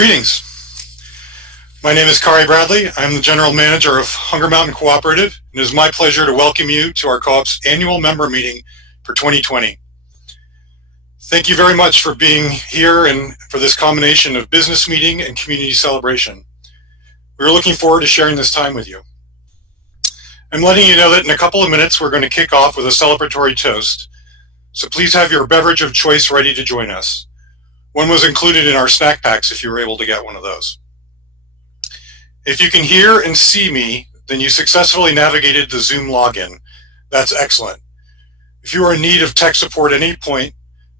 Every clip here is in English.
Greetings. My name is Kari Bradley. I'm the General Manager of Hunger Mountain Cooperative, and it is my pleasure to welcome you to our co-op's annual member meeting for 2020. Thank you very much for being here and for this combination of business meeting and community celebration. We're looking forward to sharing this time with you. I'm letting you know that in a couple of minutes we're going to kick off with a celebratory toast, so please have your beverage of choice ready to join us. One was included in our snack packs if you were able to get one of those. If you can hear and see me, then you successfully navigated the Zoom login. That's excellent. If you are in need of tech support at any point,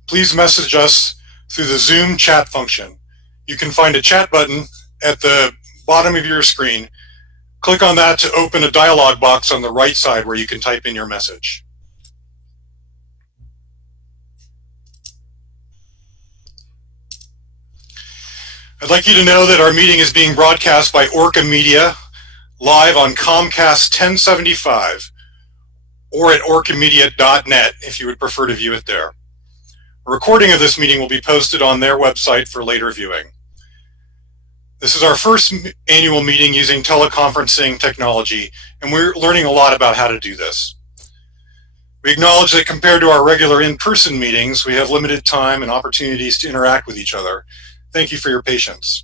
please message us through the Zoom chat function. You can find a chat button at the bottom of your screen. Click on that to open a dialog box on the right side where you can type in your message. I'd like you to know that our meeting is being broadcast by Orca Media live on Comcast 1075 or at orcamedia.net if you would prefer to view it there. A recording of this meeting will be posted on their website for later viewing. This is our first annual meeting using teleconferencing technology, and we're learning a lot about how to do this. We acknowledge that compared to our regular in-person meetings, we have limited time and opportunities to interact with each other. Thank you for your patience.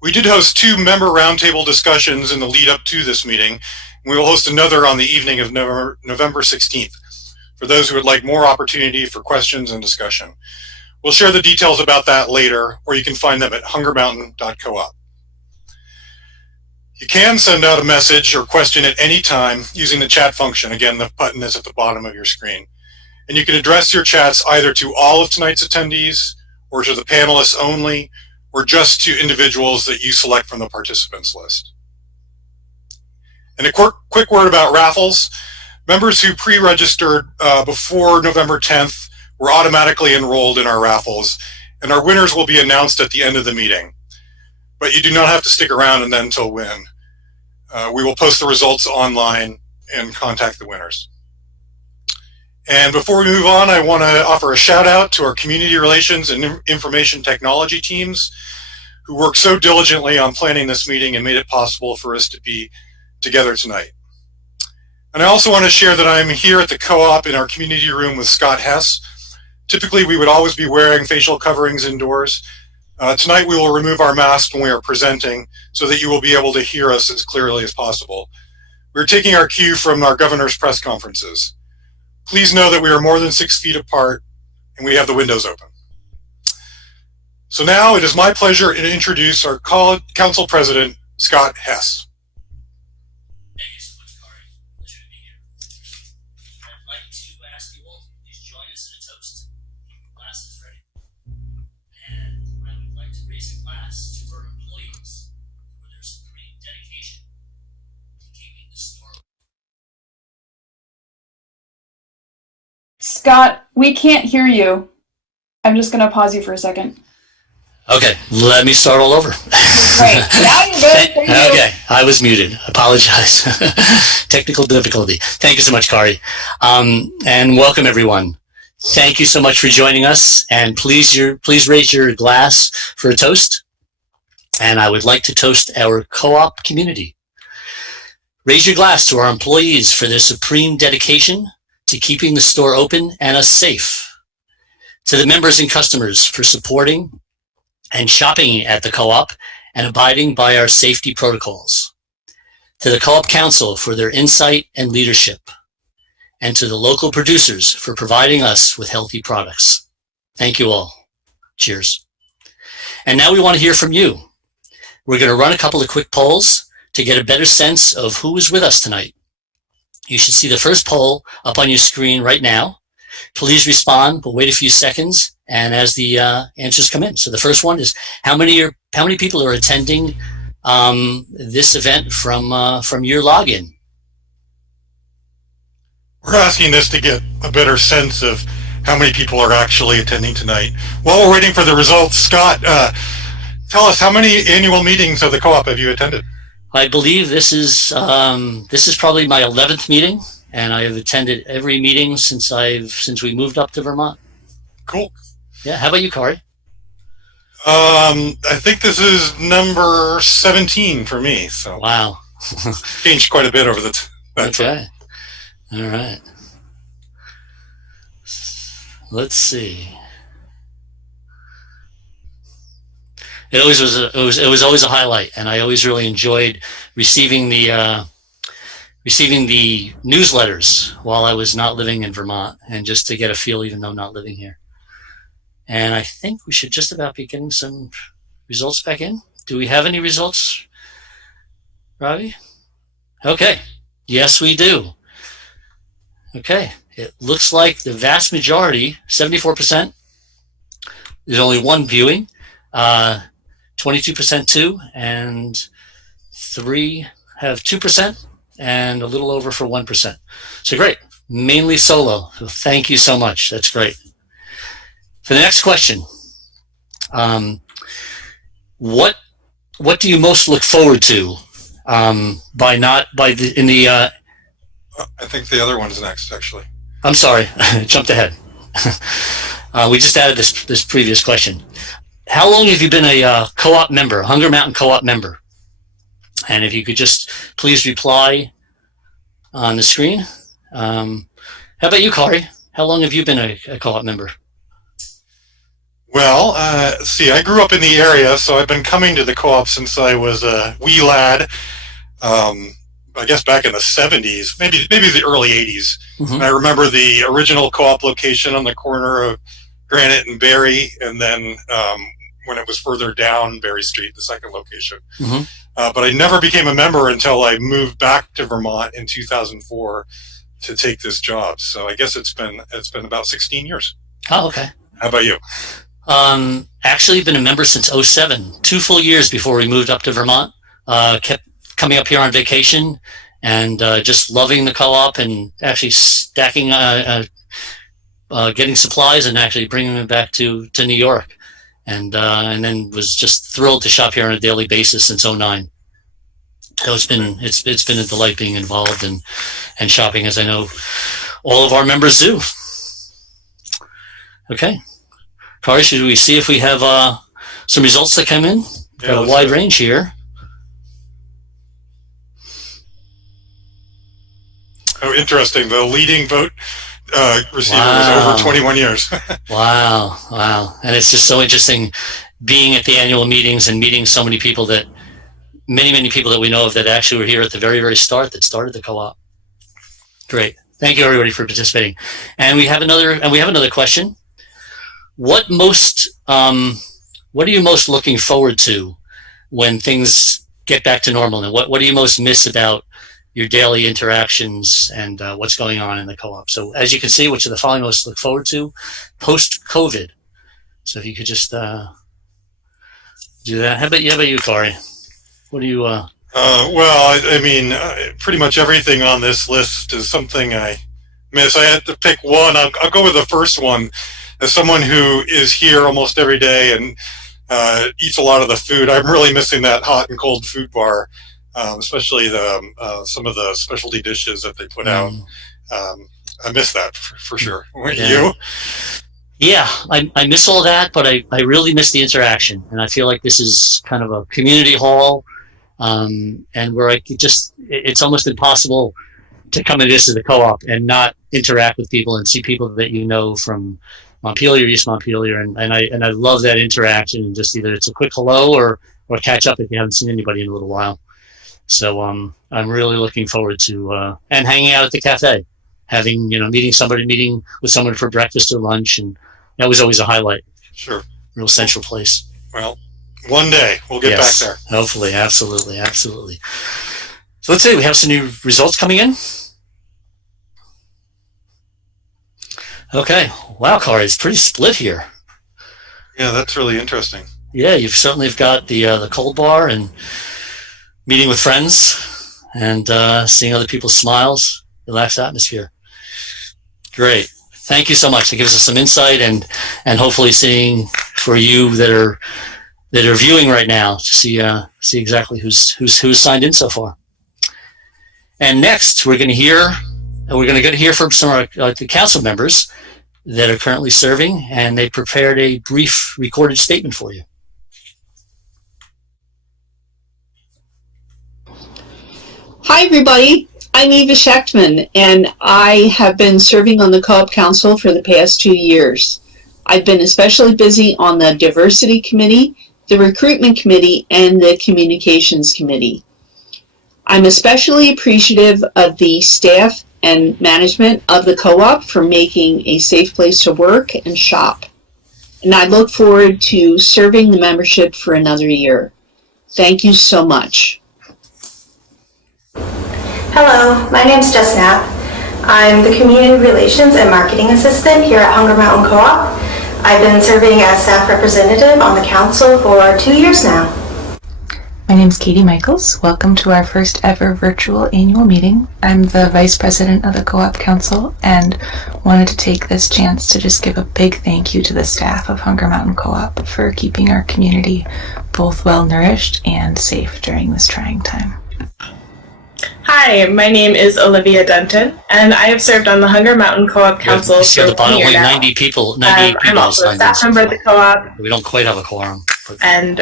We did host 2 member roundtable discussions in the lead up to this meeting, and we will host another on the evening of November 16th for those who would like more opportunity for questions and discussion. We'll share the details about that later, or you can find them at hungermountain.coop. You can send out a message or question at any time using the chat function. Again, the button is at the bottom of your screen. And you can address your chats either to all of tonight's attendees, or to the panelists only, or just to individuals that you select from the participants list. And a quick word about raffles. Members who pre-registered before November 10th were automatically enrolled in our raffles, and our winners will be announced at the end of the meeting. But you do not have to stick around and then till win. We will post the results online and contact the winners. And before we move on, I want to offer a shout out to our community relations and information technology teams who worked so diligently on planning this meeting and made it possible for us to be together tonight. And I also want to share that I'm here at the co-op in our community room with Scott Hess. Typically, we would always be wearing facial coverings indoors. Tonight, we will remove our masks when we are presenting so that you will be able to hear us as clearly as possible. We're taking our cue from our governor's press conferences. Please know that we are more than 6 feet apart and we have the windows open. So now it is my pleasure to introduce our council president, Scott Hess. Thank you so much, Kari. Pleasure to be here. I'd like to ask you all to please join us in a toast. The glass is ready. And I would like to raise a glass to our employees for their supreme dedication to keeping the store open. Scott, we can't hear you. I'm just going to pause you for a second. Okay, let me start all over. Great. Now you're good. Thank you. Okay, I was muted. Apologize. Technical difficulty. Thank you so much, Kari. And welcome, everyone. Thank you so much for joining us. And please raise your glass for a toast. And I would like to toast our co-op community. Raise your glass to our employees for their supreme dedication to keeping the store open and us safe. To the members and customers for supporting and shopping at the co-op and abiding by our safety protocols. To the co-op council for their insight and leadership. And to the local producers for providing us with healthy products. Thank you all. Cheers. And now we want to hear from you. We're going to run a couple of quick polls to get a better sense of who is with us tonight. You should see the first poll up on your screen right now. Please respond, but wait a few seconds and as the answers come in. So the first one is how many people are attending this event from your login? We're asking this to get a better sense of how many people are actually attending tonight. While we're waiting for the results, Scott, tell us, how many annual meetings of the co-op have you attended? I believe this is probably my 11th meeting, and I have attended every meeting since we moved up to Vermont. Cool. Yeah. How about you, Kari? I think this is number 17 for me, so Wow. changed quite a bit over that time. Okay. All right. Let's see. It was always a highlight, and I always really enjoyed receiving the newsletters while I was not living in Vermont, and just to get a feel, even though not living here. And I think we should just about be getting some results back in. Do we have any results, Ravi? Okay. Yes, we do. Okay. It looks like the vast majority, 74%, there's only one viewing, 22% two, and 3 have 2%, and a little over for 1%. So great. Mainly solo. So thank you so much. That's great. For the next question, what do you most look forward to I think the other one's next, actually. I'm sorry, jumped ahead. We just added this previous question. How long have you been a co-op member, Hunger Mountain co-op member? And if you could just please reply on the screen. How about you, Kari? How long have you been a co-op member? Well, see, I grew up in the area, so I've been coming to the co-op since I was a wee lad. I guess back in the 70s, maybe the early 80s. Mm-hmm. And I remember the original co-op location on the corner of Granite and Berry, and then when it was further down Berry Street, the second location. Mm-hmm. But I never became a member until I moved back to Vermont in 2004 to take this job. So I guess it's been about 16 years. Oh, okay. How about you? Actually been a member since 2007, 2 full years before we moved up to Vermont. Kept coming up here on vacation and just loving the co-op and actually stacking, getting supplies and actually bringing them back to New York. And then was just thrilled to shop here on a daily basis since 2009. So it's been a delight being involved and shopping, as I know all of our members do. Okay. Kari, should we see if we have some results that come in? Yeah, Got a wide range here. Oh, interesting. The leading vote receiver Wow. was over 21 years. Wow. And it's just so interesting being at the annual meetings and meeting so many people that, many people that we know of that actually were here at the very, very start that started the co-op. Great. Thank you, everybody, for participating. And we have another question. What are you most looking forward to when things get back to normal? And what do you most miss about your daily interactions and what's going on in the co-op? So as you can see, which of the following most look forward to post-COVID? So if you could just do that. How about you, Kari? What do you? Well, I mean, pretty much everything on this list is something I miss. I had to pick one. I'll go with the first one. As someone who is here almost every day and eats a lot of the food, I'm really missing that hot and cold food bar, especially some of the specialty dishes that they put out. I miss that for sure. You? Yeah, I miss all that, but I really miss the interaction. And I feel like this is kind of a community hall, and where it's almost impossible to come into this as a co-op and not interact with people and see people that you know from Montpelier, East Montpelier, and I love that interaction, and just either it's a quick hello or catch up if you haven't seen anybody in a little while. So I'm really looking forward to and hanging out at the cafe, meeting with someone for breakfast or lunch, and that was always a highlight. Sure. Real central place. Well, one day we'll get back there. Hopefully, absolutely. So let's see, we have some new results coming in. Okay. Wow, Kari, it's pretty split here. Yeah, that's really interesting. Yeah, you've certainly got the cold bar and meeting with friends and seeing other people's smiles, relaxed atmosphere. Great. Thank you so much. That gives us some insight and hopefully seeing for you that are viewing right now to see exactly who's signed in so far. And next, we're going to hear from some of the council members that are currently serving, and they prepared a brief recorded statement for you. Hi, everybody. I'm Eva Schechtman, and I have been serving on the Co-op Council for the past 2 years. I've been especially busy on the Diversity Committee, the Recruitment Committee, and the Communications Committee. I'm especially appreciative of the staff and management of the co-op for making a safe place to work and shop. And I look forward to serving the membership for another year. Thank you so much. Hello, my name is Jess Knapp. I'm the Community Relations and Marketing Assistant here at Hunger Mountain Co-op. I've been serving as staff representative on the council for 2 years now. My name is Katie Michaels. Welcome to our first ever virtual annual meeting. I'm the Vice President of the Co-op Council and wanted to take this chance to just give a big thank you to the staff of Hunger Mountain Co-op for keeping our community both well nourished and safe during this trying time. Hi, my name is Olivia Denton, and I have served on the Hunger Mountain Co-op Council for 1 year now. 90 people, 98 people. I'm also a staff member of the co-op. We don't quite have a quorum. And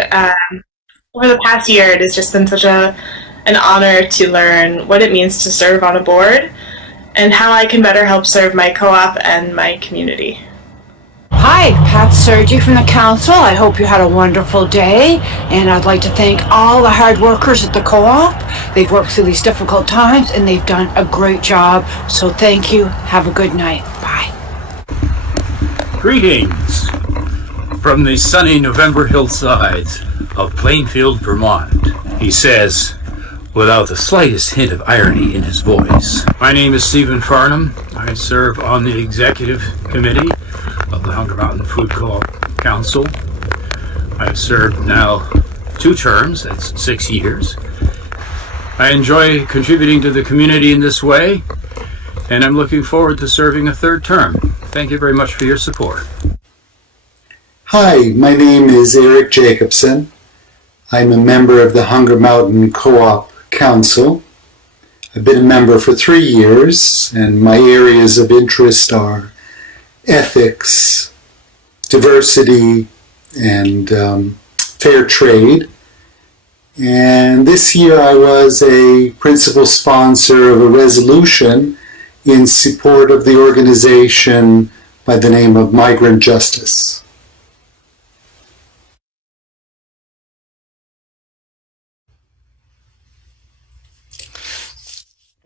over the past year, it has just been such an honor to learn what it means to serve on a board and how I can better help serve my co-op and my community. Hi, Pat Sergi from the council. I hope you had a wonderful day, and I'd like to thank all the hard workers at the co-op. They've worked through these difficult times and they've done a great job, so thank you. Have a good night. Bye. Greetings from the sunny November hillsides of Plainfield, Vermont. He says, without the slightest hint of irony in his voice. My name is Stephen Farnham. I serve on the executive committee of the Hunger Mountain Food Co-op Council. I've served now 2 terms, that's 6 years. I enjoy contributing to the community in this way, and I'm looking forward to serving a 3rd term. Thank you very much for your support. Hi, my name is Eric Jacobson. I'm a member of the Hunger Mountain Co-op Council. I've been a member for 3 years, and my areas of interest are ethics, diversity, and fair trade. And this year I was a principal sponsor of a resolution in support of the organization by the name of Migrant Justice.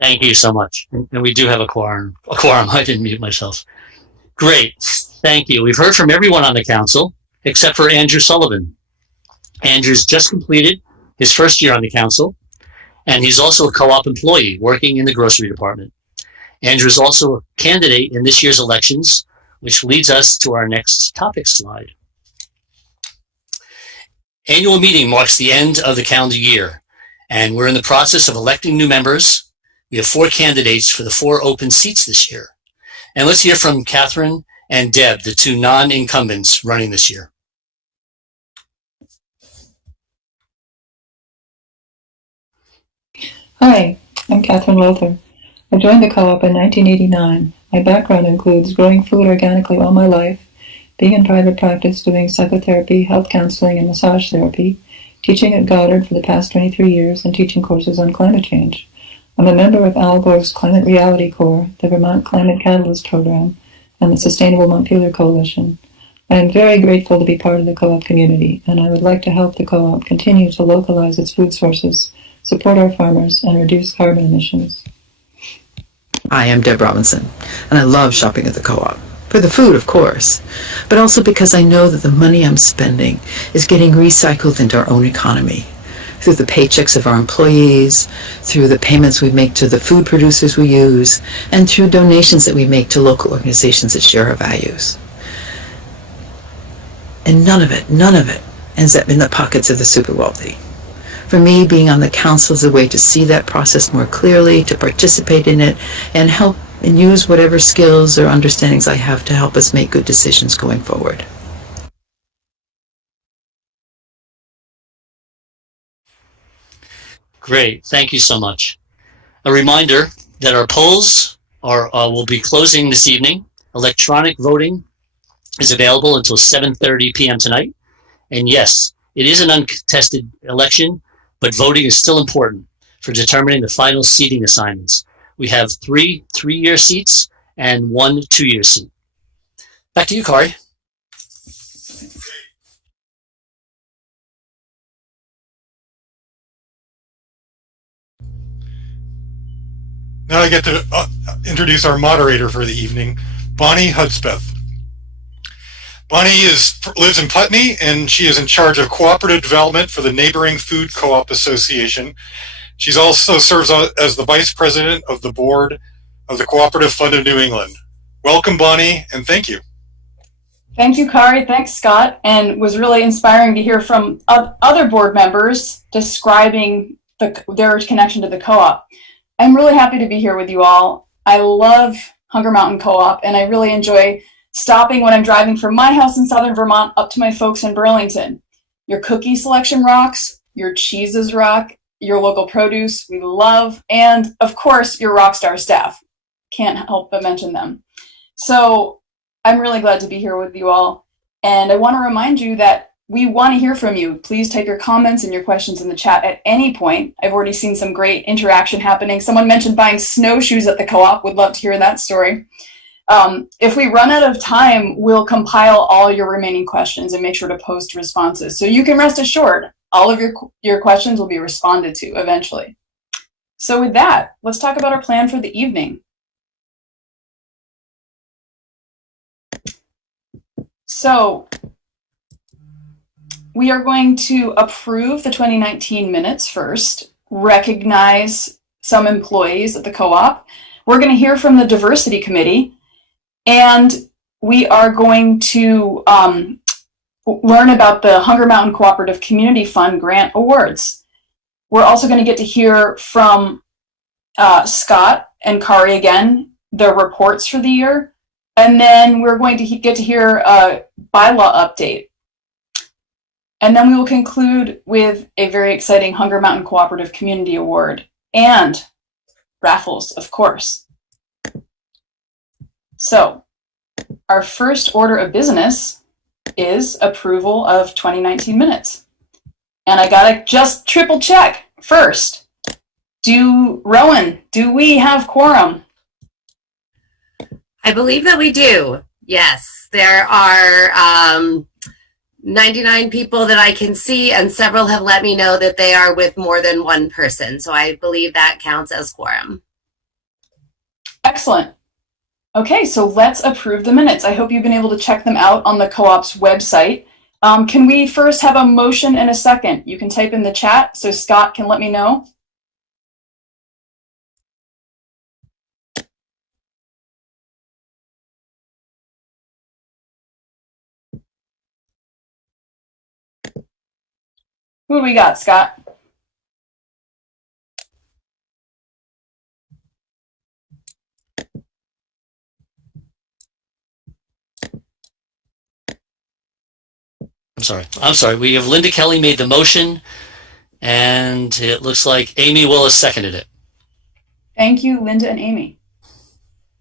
Thank you so much. And we do have a quorum. I didn't mute myself. Great. Thank you. We've heard from everyone on the council except for Andrew Sullivan. Andrew's just completed his 1st year on the council, and he's also a co-op employee working in the grocery department. Andrew is also a candidate in this year's elections, which leads us to our next topic slide. Annual meeting marks the end of the calendar year, and we're in the process of electing new members. We have 4 candidates for the 4 open seats this year. And let's hear from Catherine and Deb, the 2 non-incumbents running this year. Hi, I'm Catherine Lothar. I joined the co-op in 1989. My background includes growing food organically all my life, being in private practice doing psychotherapy, health counseling, and massage therapy, teaching at Goddard for the past 23 years, and teaching courses on climate change. I'm a member of Al Gore's Climate Reality Corps, the Vermont Climate Catalyst Program, and the Sustainable Montpelier Coalition. I am very grateful to be part of the co-op community, and I would like to help the co-op continue to localize its food sources, support our farmers, and reduce carbon emissions. Hi, I'm Deb Robinson, and I love shopping at the co-op. For the food, of course, but also because I know that the money I'm spending is getting recycled into our own economy. Through the paychecks of our employees, through the payments we make to the food producers we use, and through donations that we make to local organizations that share our values. And none of it ends up in the pockets of the super wealthy. For me, being on the council is a way to see that process more clearly, to participate in it, and help and use whatever skills or understandings I have to help us make good decisions going forward. Great. Thank you so much. A reminder that our polls will be closing this evening. Electronic voting is available until 7:30 p.m. tonight. And yes, it is an uncontested election, but voting is still important. for determining the final seating assignments. We have 3 3-year seats and 1 2-year seat. Back to you, Kari. Now I get to introduce our moderator for the evening, Bonnie Hudspeth. Bonnie lives in Putney, and she is in charge of cooperative development for the neighboring Food Co-op Association. She also serves as the vice president of the board of the Cooperative Fund of New England. Welcome, Bonnie, and thank you. Thank you, Kari. Thanks, Scott. And it was really inspiring to hear from other board members describing their connection to the co-op. I'm really happy to be here with you all. I love Hunger Mountain Co-op, and I really enjoy stopping when I'm driving from my house in southern Vermont up to my folks in Burlington. Your cookie selection rocks, your cheeses rock, your local produce we love, and of course your rockstar staff. Can't help but mention them. So I'm really glad to be here with you all, and I want to remind you that we want to hear from you. Please type your comments and your questions in the chat at any point. I've already seen some great interaction happening. Someone mentioned buying snowshoes at the co-op. Would love to hear that story. If we run out of time, we'll compile all your remaining questions and make sure to post responses. So you can rest assured, all of your questions will be responded to eventually. So with that, let's talk about our plan for the evening. So we are going to approve the 2019 minutes first, recognize some employees at the co-op. We're going to hear from the diversity committee, and we are going to learn about the Hunger Mountain Cooperative Community Fund grant awards. We're also going to get to hear from Scott and Kari again, their reports for the year, and then we're going to get to hear a bylaw update. And then we will conclude with a very exciting Hunger Mountain Cooperative Community Award and raffles, of course. So our first order of business is approval of 2019 minutes. And I gotta just triple check first. Rowan, do we have quorum? I believe that we do. Yes, there are 99 people that I can see, and several have let me know that they are with more than one person. So I believe that counts as quorum. Excellent. Okay, so let's approve the minutes. I hope you've been able to check them out on the co-op's website. Can we first have a motion and a second? You can type in the chat so Scott can let me know. Who do we got, Scott? I'm sorry. We have Linda Kelly made the motion, and it looks like Amy Willis seconded it. Thank you, Linda and Amy.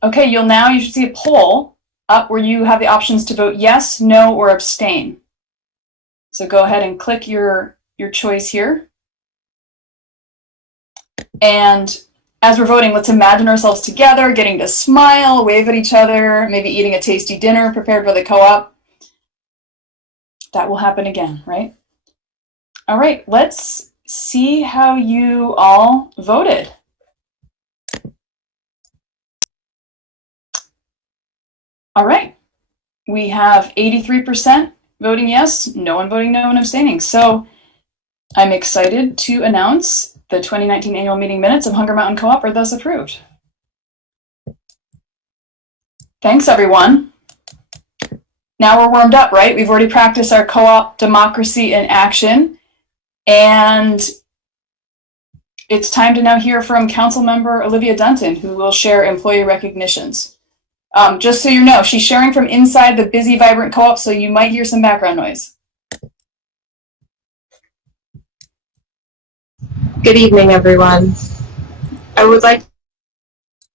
Okay, you should see a poll up where you have the options to vote yes, no, or abstain. So go ahead and click your choice here. And as we're voting, let's imagine ourselves together, getting to smile, wave at each other, maybe eating a tasty dinner prepared by the co-op. That will happen again, right? All right, let's see how you all voted. All right, we have 83% voting yes, no one voting no, and abstaining. So I'm excited to announce the 2019 annual meeting minutes of Hunger Mountain Co-op are thus approved. Thanks, everyone. Now we're warmed up, right? We've already practiced our co-op democracy in action, and it's time to now hear from Council Member Olivia Dunton, who will share employee recognitions. Just so you know, she's sharing from inside the busy, vibrant co-op, so you might hear some background noise. Good evening, everyone. I would like to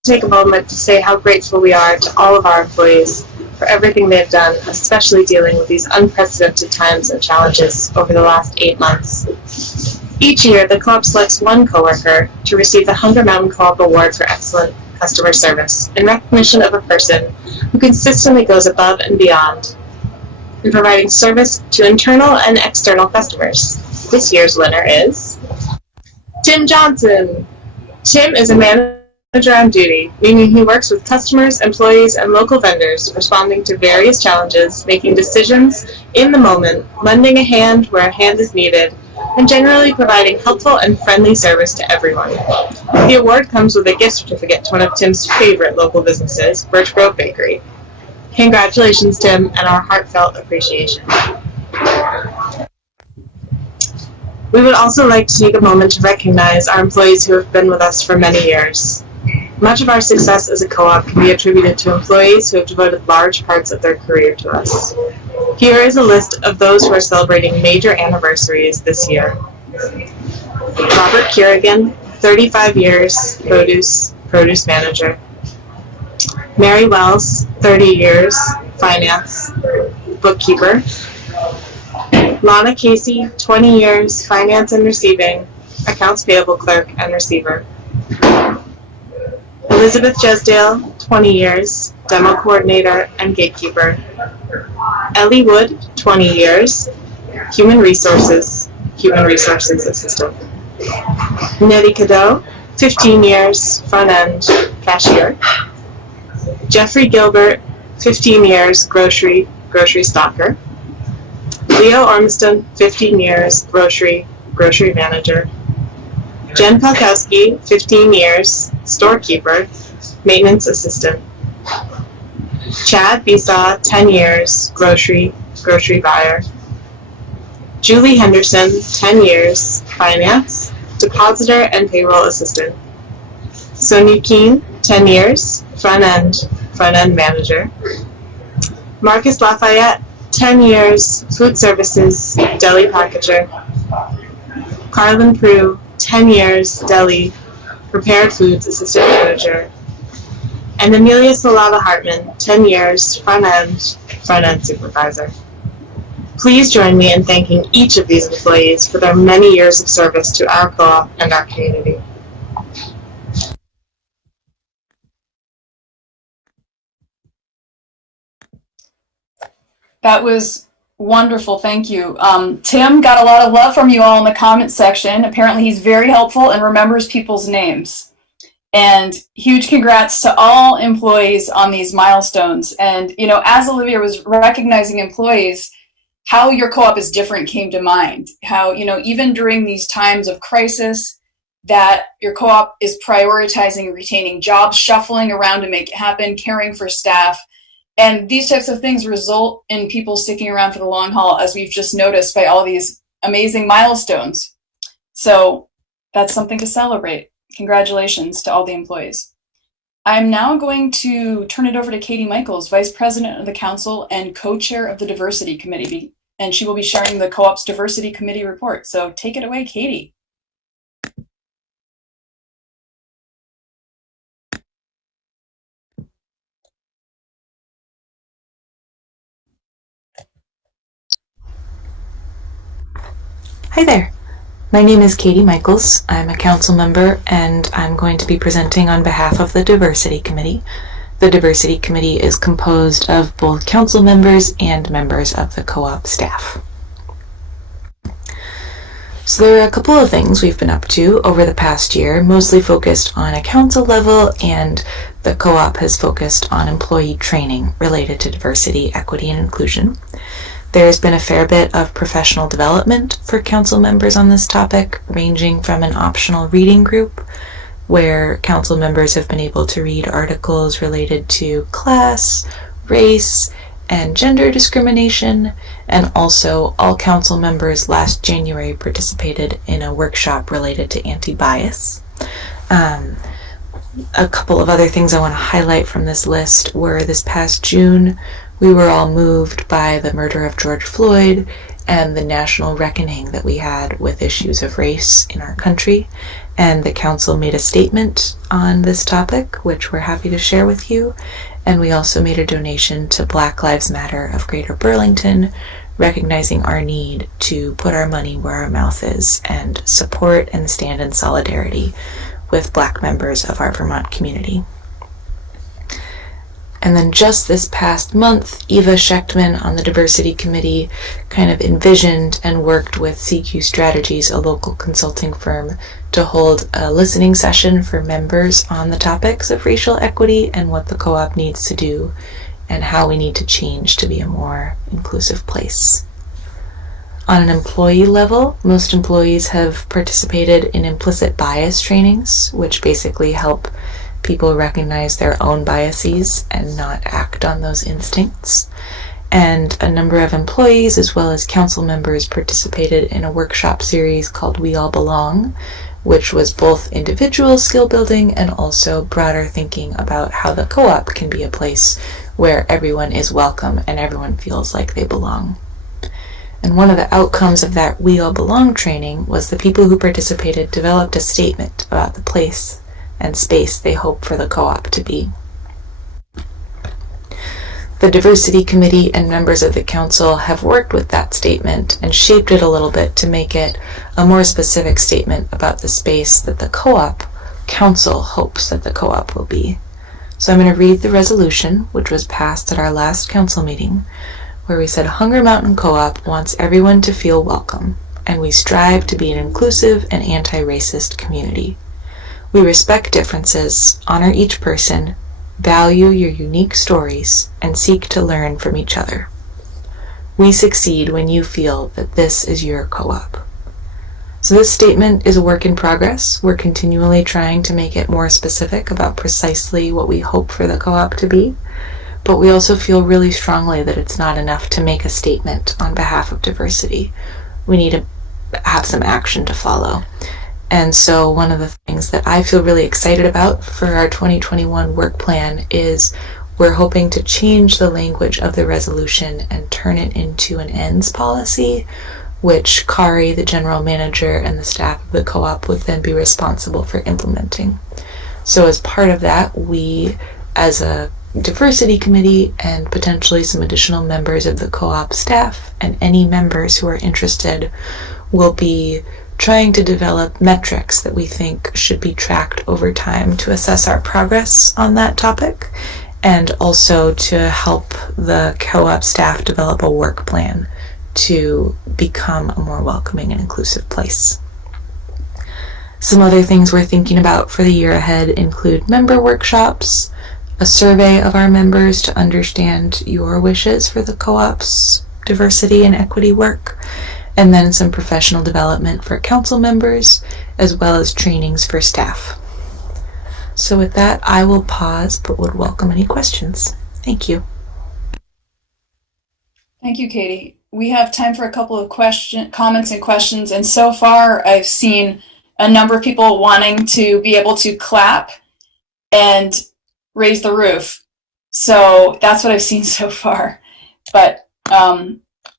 take a moment to say how grateful we are to all of our employees for everything they've done, especially dealing with these unprecedented times and challenges over the last 8 months. Each year, the co-op selects one coworker to receive the Hunger Mountain Co-op Award for Excellent Customer Service in recognition of a person who consistently goes above and beyond in providing service to internal and external customers. This year's winner is Tim Johnson. Tim is a manager on duty, meaning he works with customers, employees, and local vendors, responding to various challenges, making decisions in the moment, lending a hand where a hand is needed, and generally providing helpful and friendly service to everyone. The award comes with a gift certificate to one of Tim's favorite local businesses, Birch Grove Bakery. Congratulations, Tim, and our heartfelt appreciation. We would also like to take a moment to recognize our employees who have been with us for many years. Much of our success as a co-op can be attributed to employees who have devoted large parts of their career to us. Here is a list of those who are celebrating major anniversaries this year. Robert Kerrigan, 35 years, produce manager. Mary Wells, 30 years, finance, bookkeeper. Lana Casey, 20 years, finance and receiving, accounts payable clerk and receiver. Elizabeth Jesdale, 20 years, demo coordinator and gatekeeper. Ellie Wood, 20 years, human resources assistant. Nettie Cadeau, 15 years, front end, cashier. Jeffrey Gilbert, 15 years, grocery stocker. Leo Ormiston, 15 years, grocery manager. Jen Palkowski, 15 years, storekeeper, maintenance assistant. Chad Besaw, 10 years, grocery buyer. Julie Henderson, 10 years, finance, depositor and payroll assistant. Sonia Keene, 10 years, front end manager. Marcus Lafayette, 10 years, food services, deli packager. Carlin Prue, 10 years, deli, prepared foods assistant manager. And Amelia Salava Hartman, 10 years, front end supervisor. Please join me in thanking each of these employees for their many years of service to our co-op and our community. That was wonderful. Thank you. Tim got a lot of love from you all in the comments section. Apparently he's very helpful and remembers people's names. And huge congrats to all employees on these milestones. And, you know, as Olivia was recognizing employees, how your co-op is different came to mind. How, you know, even during these times of crisis, that your co-op is prioritizing retaining jobs, shuffling around to make it happen, caring for staff. And these types of things result in people sticking around for the long haul, as we've just noticed by all these amazing milestones. So that's something to celebrate. Congratulations to all the employees. I'm now going to turn it over to Katie Michaels, Vice President of the Council and Co-Chair of the Diversity Committee, and she will be sharing the Co-op's Diversity Committee report. So take it away, Katie. Hi there. My name is Katie Michaels. I'm a council member and I'm going to be presenting on behalf of the Diversity Committee. The Diversity Committee is composed of both council members and members of the co-op staff. So there are a couple of things we've been up to over the past year, mostly focused on a council level, and the co-op has focused on employee training related to diversity, equity, and inclusion. There's been a fair bit of professional development for council members on this topic, ranging from an optional reading group, where council members have been able to read articles related to class, race, and gender discrimination, and also all council members last January participated in a workshop related to anti-bias. A couple of other things I want to highlight from this list were this past June, we were all moved by the murder of George Floyd and the national reckoning that we had with issues of race in our country. And the council made a statement on this topic, which we're happy to share with you. And we also made a donation to Black Lives Matter of Greater Burlington, recognizing our need to put our money where our mouth is and support and stand in solidarity with Black members of our Vermont community. And then just this past month, Eva Schechtman on the Diversity Committee kind of envisioned and worked with CQ Strategies, a local consulting firm, to hold a listening session for members on the topics of racial equity and what the co-op needs to do and how we need to change to be a more inclusive place. On an employee level, most employees have participated in implicit bias trainings, which basically help people recognize their own biases and not act on those instincts. And a number of employees, as well as council members, participated in a workshop series called We All Belong, which was both individual skill building and also broader thinking about how the co-op can be a place where everyone is welcome and everyone feels like they belong. And one of the outcomes of that We All Belong training was the people who participated developed a statement about the place and space they hope for the co-op to be. The Diversity Committee and members of the council have worked with that statement and shaped it a little bit to make it a more specific statement about the space that the co-op council hopes that the co-op will be. So I'm going to read the resolution, which was passed at our last council meeting, where we said Hunger Mountain Co-op wants everyone to feel welcome, and we strive to be an inclusive and anti-racist community. We respect differences, honor each person, value your unique stories, and seek to learn from each other. We succeed when you feel that this is your co-op. So this statement is a work in progress. We're continually trying to make it more specific about precisely what we hope for the co-op to be, but we also feel really strongly that it's not enough to make a statement on behalf of diversity. We need to have some action to follow. And so one of the things that I feel really excited about for our 2021 work plan is we're hoping to change the language of the resolution and turn it into an ends policy, which Kari, the general manager, and the staff of the co-op would then be responsible for implementing. So as part of that, we, as a diversity committee and potentially some additional members of the co-op staff and any members who are interested, will be trying to develop metrics that we think should be tracked over time to assess our progress on that topic, and also to help the co-op staff develop a work plan to become a more welcoming and inclusive place. Some other things we're thinking about for the year ahead include member workshops, a survey of our members to understand your wishes for the co-op's diversity and equity work, and then some professional development for council members, as well as trainings for staff. So with that, I will pause, but would welcome any questions. Thank you. Thank you, Katie. We have time for a couple of comments and questions, and so far I've seen a number of people wanting to be able to clap and raise the roof. So that's what I've seen so far. But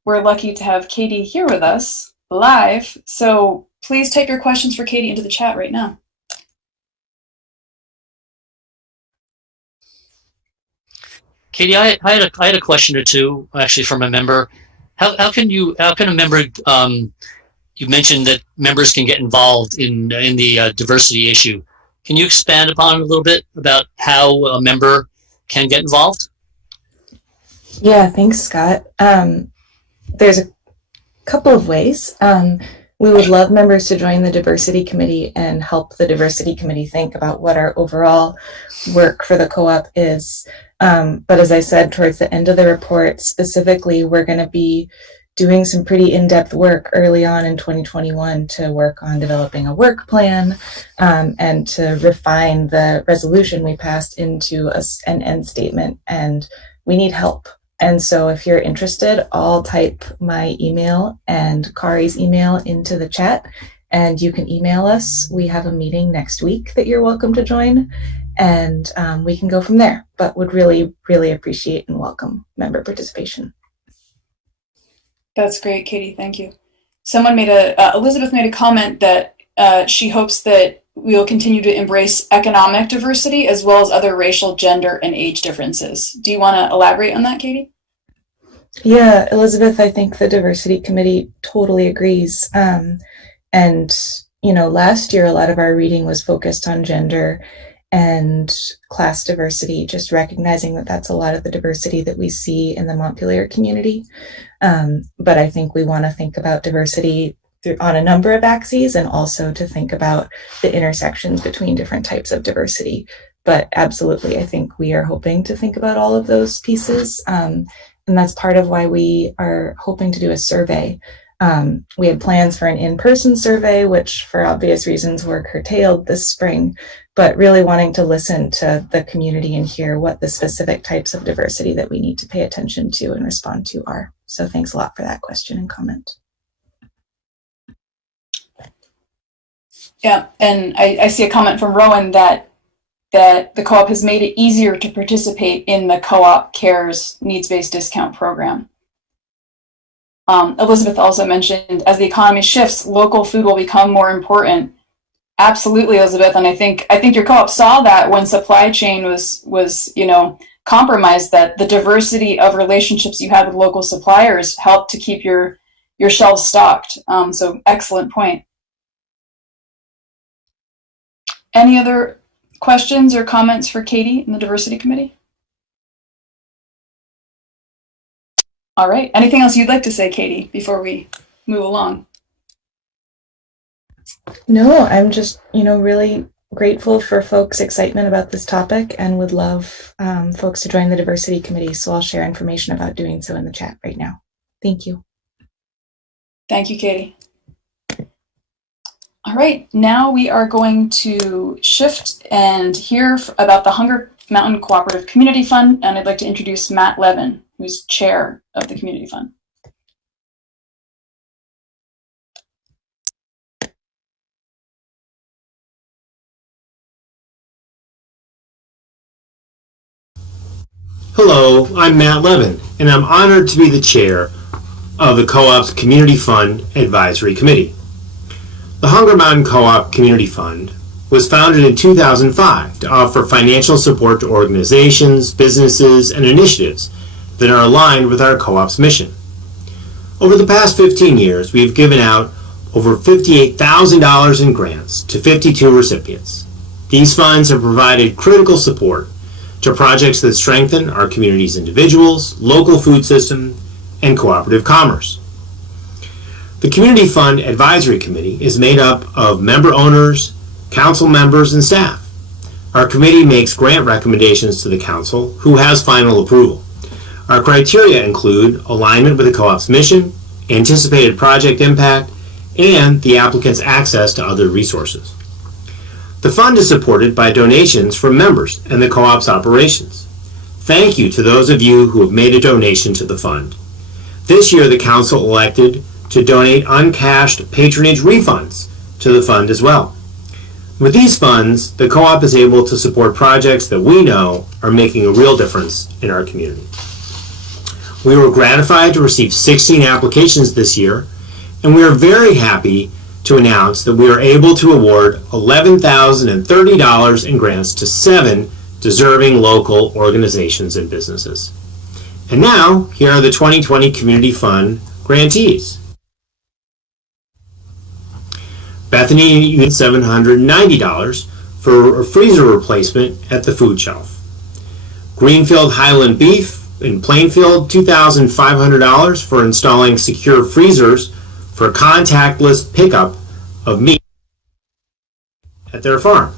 we're lucky to have Katie here with us live. So please type your questions for Katie into the chat right now. Katie, I had a question or two actually from a member. How can a member, you mentioned that members can get involved in the diversity issue. Can you expand upon it a little bit about how a member can get involved? Yeah, thanks, Scott. There's a couple of ways. We would love members to join the diversity committee and help the diversity committee think about what our overall work for the co-op is. But as I said, towards the end of the report, specifically, we're going to be doing some pretty in-depth work early on in 2021 to work on developing a work plan and to refine the resolution we passed into an end statement. And we need help. And so if you're interested, I'll type my email and Kari's email into the chat, and you can email us. We have a meeting next week that you're welcome to join, and we can go from there, but would really, really appreciate and welcome member participation. That's great, Katie. Thank you. Someone Elizabeth made a comment that she hopes that we will continue to embrace economic diversity as well as other racial, gender, and age differences. Do you want to elaborate on that, Katie? Yeah, Elizabeth, I think the diversity committee totally agrees. And, you know, last year, a lot of our reading was focused on gender and class diversity, just recognizing that that's a lot of the diversity that we see in the Montpelier community. But I think we want to think about diversity on a number of axes, and also to think about the intersections between different types of diversity. But absolutely, I think we are hoping to think about all of those pieces. And that's part of why we are hoping to do a survey. We had plans for an in-person survey, which for obvious reasons were curtailed this spring, but really wanting to listen to the community and hear what the specific types of diversity that we need to pay attention to and respond to are. So thanks a lot for that question and comment. Yeah, and I see a comment from Rowan that the co-op has made it easier to participate in the Co-op Cares needs-based discount program. Elizabeth also mentioned, as the economy shifts, local food will become more important. Absolutely, Elizabeth, and I think your co-op saw that when supply chain was compromised, that the diversity of relationships you had with local suppliers helped to keep your shelves stocked. So excellent point. Any other questions or comments for Katie in the diversity committee? All right. Anything else you'd like to say, Katie, before we move along? No, I'm just, really grateful for folks' excitement about this topic and would love folks to join the diversity committee. So I'll share information about doing so in the chat right now. Thank you. Thank you, Katie. All right, now we are going to shift and hear about the Hunger Mountain Cooperative Community Fund, and I'd like to introduce Matt Levin, who's chair of the Community Fund. Hello, I'm Matt Levin, and I'm honored to be the chair of the Co-op's Community Fund Advisory Committee. The Hunger Mountain Co-op Community Fund was founded in 2005 to offer financial support to organizations, businesses, and initiatives that are aligned with our co-op's mission. Over the past 15 years, we have given out over $58,000 in grants to 52 recipients. These funds have provided critical support to projects that strengthen our community's individuals, local food system, and cooperative commerce. The Community Fund Advisory Committee is made up of member owners, council members, and staff. Our committee makes grant recommendations to the council, who has final approval. Our criteria include alignment with the co-op's mission, anticipated project impact, and the applicant's access to other resources. The fund is supported by donations from members and the co-op's operations. Thank you to those of you who have made a donation to the fund. This year, the council elected to donate uncashed patronage refunds to the fund as well. With these funds, the co-op is able to support projects that we know are making a real difference in our community. We were gratified to receive 16 applications this year, and we are very happy to announce that we are able to award $11,030 in grants to 7 deserving local organizations and businesses. And now, here are the 2020 Community Fund grantees. Bethany used $790 for a freezer replacement at the food shelf. Greenfield Highland Beef in Plainfield, $2,500 for installing secure freezers for contactless pickup of meat at their farm.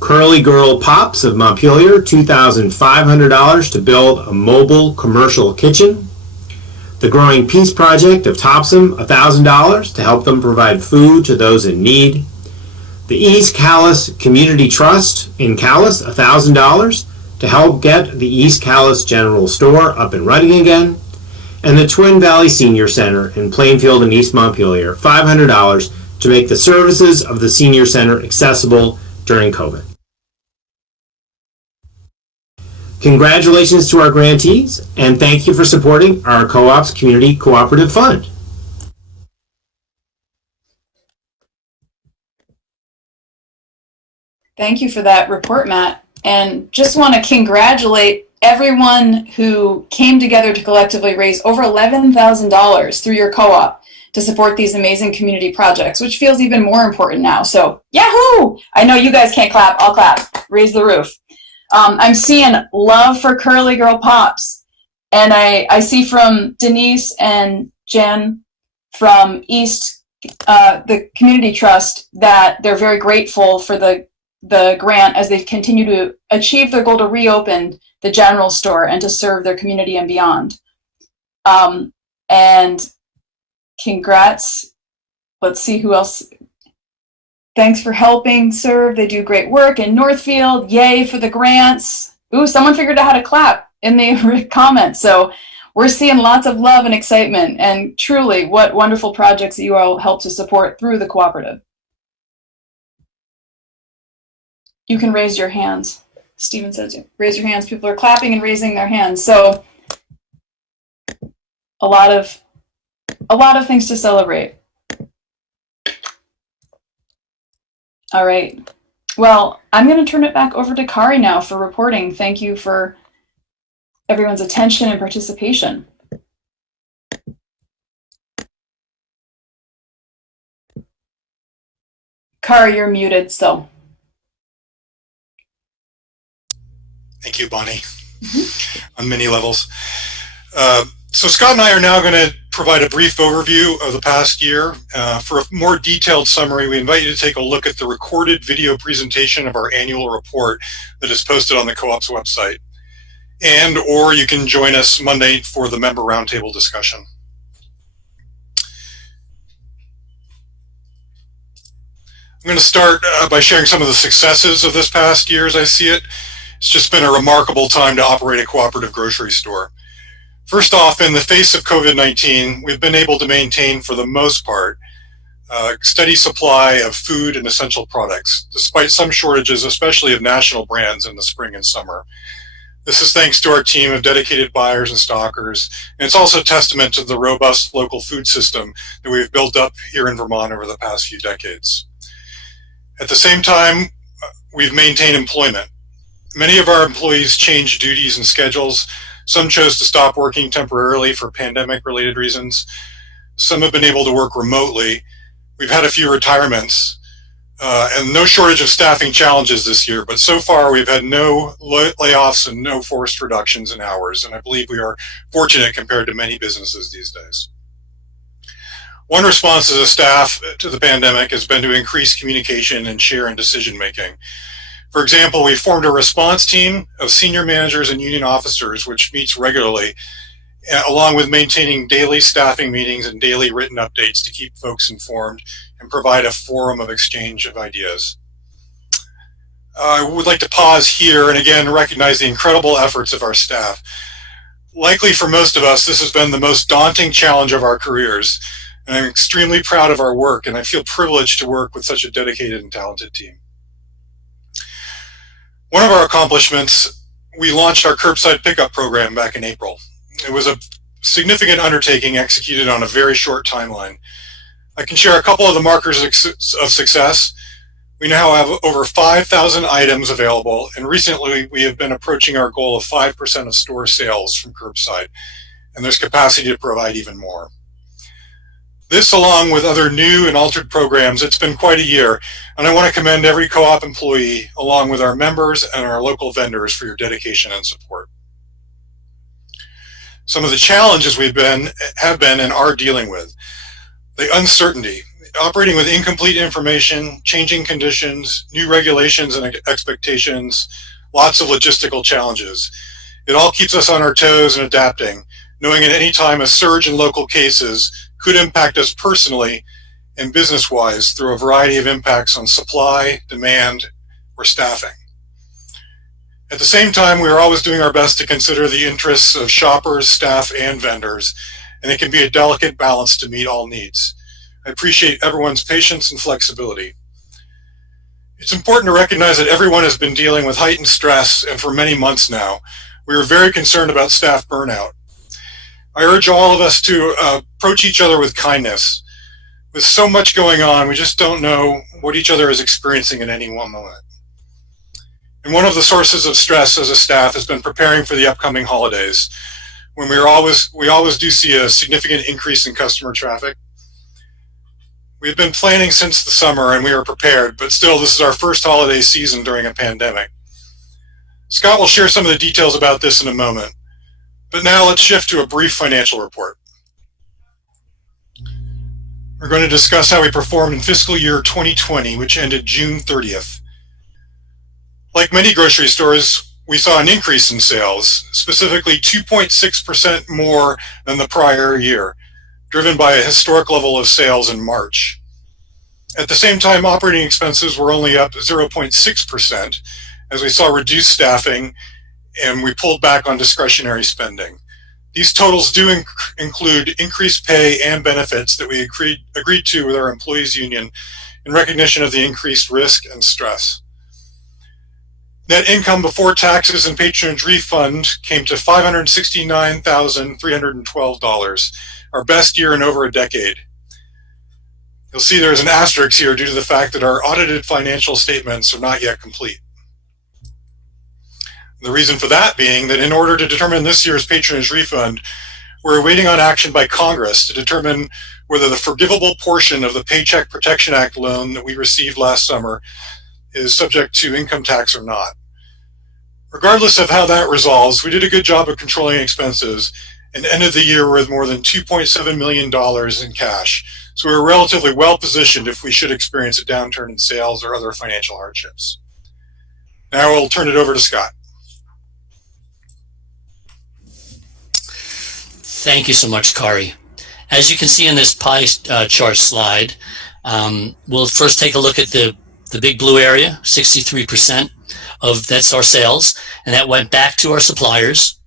Curly Girl Pops of Montpelier, $2,500 to build a mobile commercial kitchen. The Growing Peace Project of Topsom, $1,000 to help them provide food to those in need. The East Calais Community Trust in Calais, $1,000 to help get the East Calais General Store up and running again. And the Twin Valley Senior Center in Plainfield and East Montpelier, $500 to make the services of the Senior Center accessible during COVID. Congratulations to our grantees, and thank you for supporting our co-op's Community Cooperative Fund. Thank you for that report, Matt. And just want to congratulate everyone who came together to collectively raise over $11,000 through your co-op to support these amazing community projects, which feels even more important now. So, yahoo! I know you guys can't clap. I'll clap. Raise the roof. I'm seeing love for Curly Girl Pops. And I see from Denise and Jen from East, the Community Trust, that they're very grateful for the grant as they continue to achieve their goal to reopen the general store and to serve their community and beyond. And congrats. Let's see who else. Thanks for helping serve. They do great work in Northfield. Yay for the grants. Ooh, someone figured out how to clap in the comments. So we're seeing lots of love and excitement, and truly what wonderful projects you all help to support through the cooperative. You can raise your hands. Stephen says, raise your hands. People are clapping and raising their hands. So a lot of things to celebrate. All right. Well, I'm going to turn it back over to Kari now for reporting. Thank you for everyone's attention and participation. Kari, you're muted, so. Thank you, Bonnie, on many levels. So Scott and I are now going to provide a brief overview of the past year. For a more detailed summary, we invite you to take a look at the recorded video presentation of our annual report that is posted on the Co-op's website. Or you can join us Monday for the member roundtable discussion. I'm going to start by sharing some of the successes of this past year as I see it. It's just been a remarkable time to operate a cooperative grocery store. First off, in the face of COVID-19, we've been able to maintain, for the most part, a steady supply of food and essential products, despite some shortages, especially of national brands in the spring and summer. This is thanks to our team of dedicated buyers and stockers, and it's also a testament to the robust local food system that we've built up here in Vermont over the past few decades. At the same time, we've maintained employment. Many of our employees changed duties and schedules. Some chose to stop working temporarily for pandemic-related reasons. Some have been able to work remotely. We've had a few retirements and no shortage of staffing challenges this year, but so far we've had no layoffs and no forced reductions in hours, and I believe we are fortunate compared to many businesses these days. One response as a staff to the pandemic has been to increase communication and share in decision-making. For example, we formed a response team of senior managers and union officers, which meets regularly, along with maintaining daily staffing meetings and daily written updates to keep folks informed and provide a forum of exchange of ideas. I would like to pause here and again recognize the incredible efforts of our staff. Likely for most of us, this has been the most daunting challenge of our careers, and I'm extremely proud of our work, and I feel privileged to work with such a dedicated and talented team. One of our accomplishments, we launched our curbside pickup program back in April. It was a significant undertaking executed on a very short timeline. I can share a couple of the markers of success. We now have over 5,000 items available, and recently we have been approaching our goal of 5% of store sales from curbside, and there's capacity to provide even more. This, along with other new and altered programs, it's been quite a year, and I want to commend every co-op employee, along with our members and our local vendors, for your dedication and support. Some of the challenges have been and are dealing with. The uncertainty, operating with incomplete information, changing conditions, new regulations and expectations, lots of logistical challenges. It all keeps us on our toes and adapting, knowing at any time a surge in local cases could impact us personally and business-wise through a variety of impacts on supply, demand, or staffing. At the same time, we are always doing our best to consider the interests of shoppers, staff, and vendors, and it can be a delicate balance to meet all needs. I appreciate everyone's patience and flexibility. It's important to recognize that everyone has been dealing with heightened stress, and for many months now. We are very concerned about staff burnout. I urge all of us to approach each other with kindness. With so much going on, we just don't know what each other is experiencing at any one moment. And one of the sources of stress as a staff has been preparing for the upcoming holidays, when we always do see a significant increase in customer traffic. We've been planning since the summer and we are prepared, but still this is our first holiday season during a pandemic. Scott will share some of the details about this in a moment, but now let's shift to a brief financial report. We're going to discuss how we performed in fiscal year 2020, which ended June 30th. Like many grocery stores, we saw an increase in sales, specifically 2.6% more than the prior year, driven by a historic level of sales in March. At the same time, operating expenses were only up 0.6%, as we saw reduced staffing and we pulled back on discretionary spending. These totals do include increased pay and benefits that we agreed to with our employees union in recognition of the increased risk and stress. Net income before taxes and patronage refund came to $569,312, our best year in over a decade. You'll see there's an asterisk here due to the fact that our audited financial statements are not yet complete. The reason for that being that in order to determine this year's patronage refund, we're waiting on action by Congress to determine whether the forgivable portion of the Paycheck Protection Act loan that we received last summer is subject to income tax or not. Regardless of how that resolves, we did a good job of controlling expenses and ended the year with more than $2.7 million in cash. So we were relatively well positioned if we should experience a downturn in sales or other financial hardships. Now I'll turn it over to Scott. Thank you so much, Kari. As you can see in this pie chart slide, we'll first take a look at the big blue area, 63% of that's our sales, and that went back to our suppliers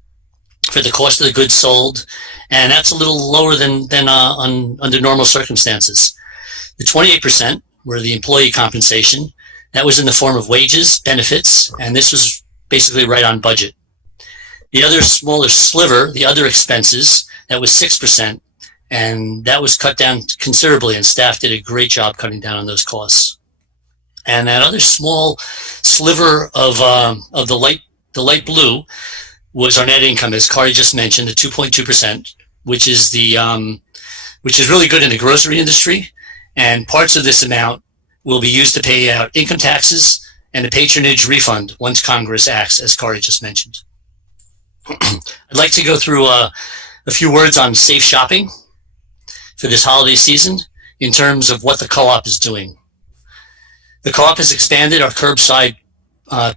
for the cost of the goods sold, and that's a little lower than under normal circumstances. The 28% were the employee compensation. That was in the form of wages, benefits, and this was basically right on budget. The other smaller sliver, the other expenses, that was 6%, and that was cut down considerably, and staff did a great job cutting down on those costs. And that other small sliver of the light blue was our net income, as Kari just mentioned, the 2.2%, which is really good in the grocery industry. And parts of this amount will be used to pay out income taxes and the patronage refund once Congress acts, as Kari just mentioned. I'd like to go through a few words on safe shopping for this holiday season in terms of what the co-op is doing. The co-op has expanded our curbside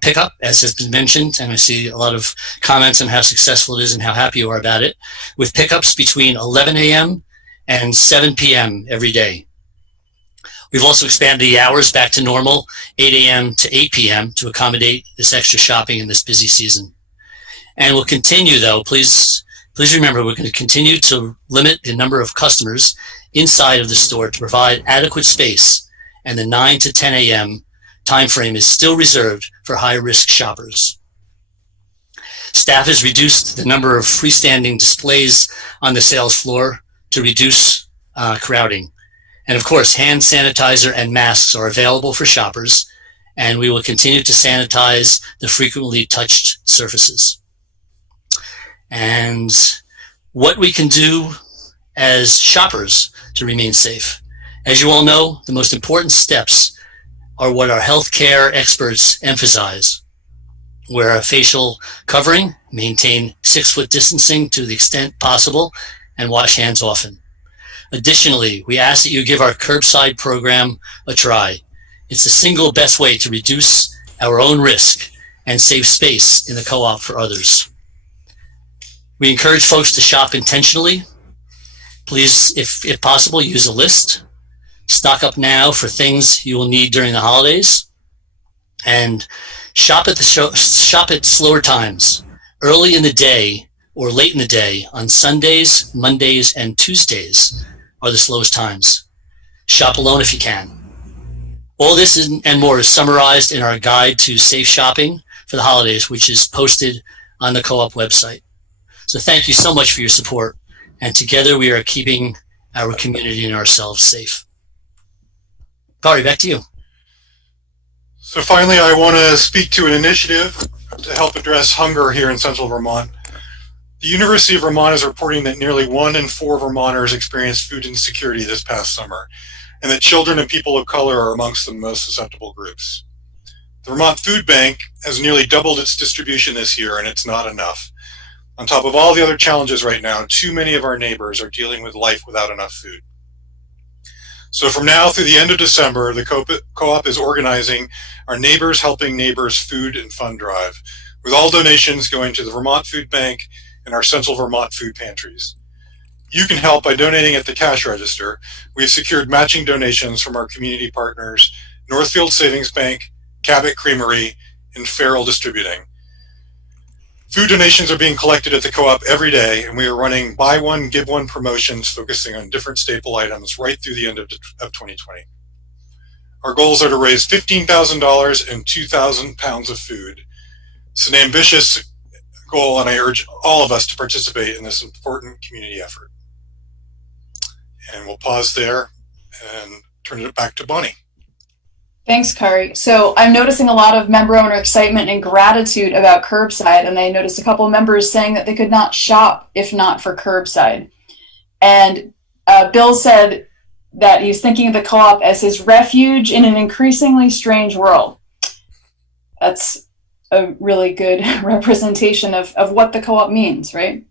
pickup, as has been mentioned, and I see a lot of comments on how successful it is and how happy you are about it, with pickups between 11 a.m. and 7 p.m. every day. We've also expanded the hours back to normal, 8 a.m. to 8 p.m. to accommodate this extra shopping in this busy season. And we'll continue, though, please remember, we're going to continue to limit the number of customers inside of the store to provide adequate space, and the 9 to 10 a.m. time frame is still reserved for high-risk shoppers. Staff has reduced the number of freestanding displays on the sales floor to reduce crowding. And of course, hand sanitizer and masks are available for shoppers, and we will continue to sanitize the frequently touched surfaces. And what we can do as shoppers to remain safe. As you all know, the most important steps are what our healthcare experts emphasize. Wear a facial covering, maintain 6-foot distancing to the extent possible, and wash hands often. Additionally, we ask that you give our curbside program a try. It's the single best way to reduce our own risk and save space in the co-op for others. We encourage folks to shop intentionally. Please, if possible, use a list. Stock up now for things you will need during the holidays. And shop at slower times, early in the day or late in the day on Sundays, Mondays, and Tuesdays are the slowest times. Shop alone if you can. All this and more is summarized in our guide to safe shopping for the holidays, which is posted on the co-op website. So thank you so much for your support, and together we are keeping our community and ourselves safe. Kari, back to you. So finally, I want to speak to an initiative to help address hunger here in central Vermont. The University of Vermont is reporting that nearly 1 in 4 Vermonters experienced food insecurity this past summer, and that children and people of color are amongst the most susceptible groups. The Vermont Food Bank has nearly doubled its distribution this year, and it's not enough. On top of all the other challenges right now, too many of our neighbors are dealing with life without enough food. So from now through the end of December, the co-op is organizing our Neighbors Helping Neighbors Food and Fund Drive, with all donations going to the Vermont Food Bank and our Central Vermont food pantries. You can help by donating at the cash register. We have secured matching donations from our community partners, Northfield Savings Bank, Cabot Creamery, and Farrell Distributing. Food donations are being collected at the co-op every day, and we are running buy one, give one promotions focusing on different staple items right through the end of 2020. Our goals are to raise $15,000 and 2,000 pounds of food. It's an ambitious goal, and I urge all of us to participate in this important community effort. And we'll pause there and turn it back to Bonnie. Thanks, Kari. So I'm noticing a lot of member owner excitement and gratitude about curbside, and I noticed a couple of members saying that they could not shop if not for curbside. And Bill said that he's thinking of the co-op as his refuge in an increasingly strange world. That's a really good representation of what the co-op means, right?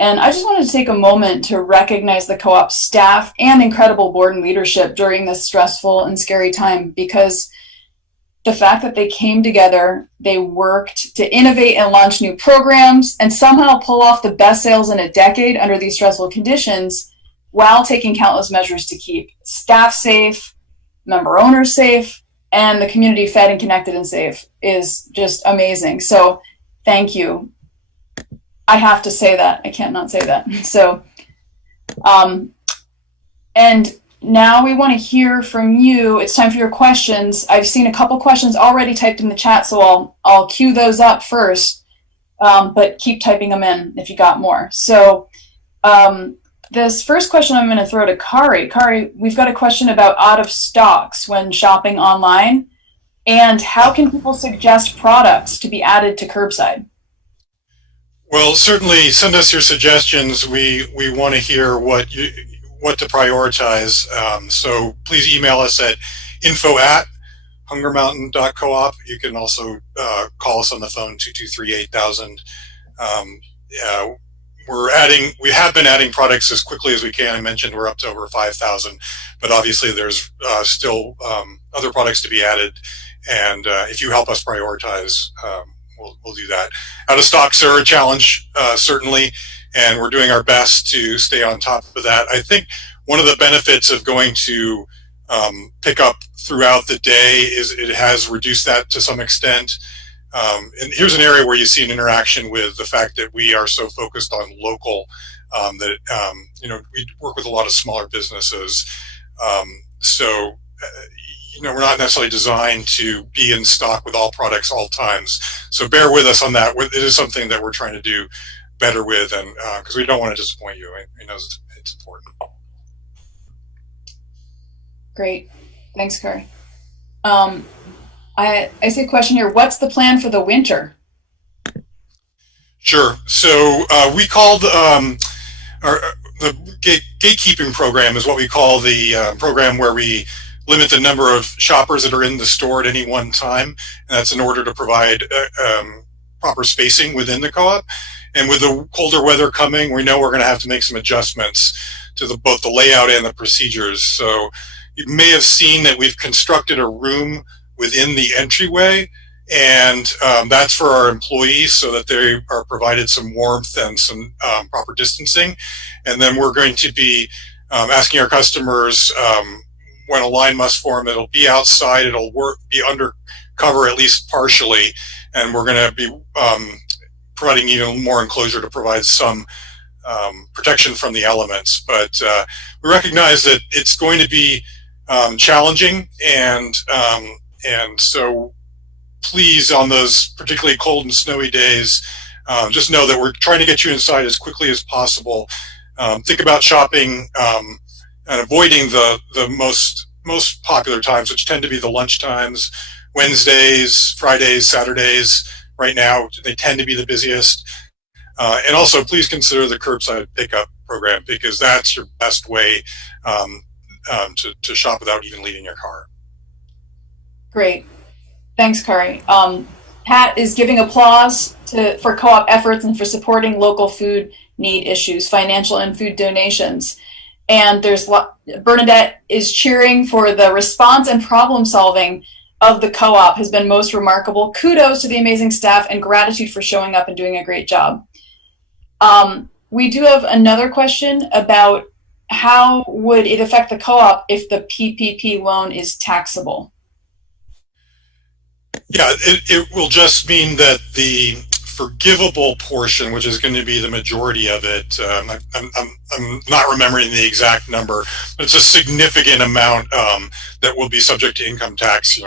And I just wanted to take a moment to recognize the co-op staff and incredible board and leadership during this stressful and scary time, because the fact that they came together, they worked to innovate and launch new programs and somehow pull off the best sales in a decade under these stressful conditions while taking countless measures to keep staff safe, member owners safe, and the community fed and connected and safe is just amazing. So thank you. I have to say that. I can't not say that. So, and now we want to hear from you. It's time for your questions. I've seen a couple questions already typed in the chat, so I'll queue those up first, but keep typing them in if you got more. So this first question I'm going to throw to Kari. Kari, we've got a question about out of stocks when shopping online, and how can people suggest products to be added to curbside? Well, certainly send us your suggestions. We want to hear what to prioritize. So please email us at info@hungermountain.coop. You can also call us on the phone 223-8000. We have been adding products as quickly as we can. I mentioned we're up to over 5,000, but obviously there's still other products to be added. And if you help us prioritize, we'll do that. Out of stocks are a challenge, certainly, and we're doing our best to stay on top of that. I think one of the benefits of going to pick up throughout the day is it has reduced that to some extent. And here's an area where you see an interaction with the fact that we are so focused on local that we work with a lot of smaller businesses. We're not necessarily designed to be in stock with all products all times. So bear with us on that. It is something that we're trying to do better with, and because we don't want to disappoint you. We know it's important. Great. Thanks, Kari. I see a question here. What's the plan for the winter? Sure. So we call the gatekeeping program is what we call the program where we limit the number of shoppers that are in the store at any one time, and that's in order to provide proper spacing within the co-op. And with the colder weather coming, we know we're going to have to make some adjustments to both the layout and the procedures. So you may have seen that we've constructed a room within the entryway, and that's for our employees so that they are provided some warmth and some proper distancing. And then we're going to be asking our customers when a line must form, it'll be outside, it'll be under cover at least partially, and we're going to be providing even more enclosure to provide some protection from the elements. But we recognize that it's going to be challenging, and so please, on those particularly cold and snowy days, just know that we're trying to get you inside as quickly as possible. Think about shopping and avoiding the most popular times, which tend to be the lunch times Wednesdays, Fridays, Saturdays, right now, they tend to be the busiest. And also, please consider the curbside pickup program, because that's your best way to shop without even leaving your car. Great. Thanks, Kari. Pat is giving applause for co-op efforts and for supporting local food need issues, financial and food donations. And Bernadette is cheering for the response and problem solving of the co-op has been most remarkable. Kudos to the amazing staff and gratitude for showing up and doing a great job. We do have another question about how would it affect the co-op if the PPP loan is taxable? Yeah, it will just mean that the forgivable portion, which is going to be the majority of it, I'm not remembering the exact number, but it's a significant amount that will be subject to income tax,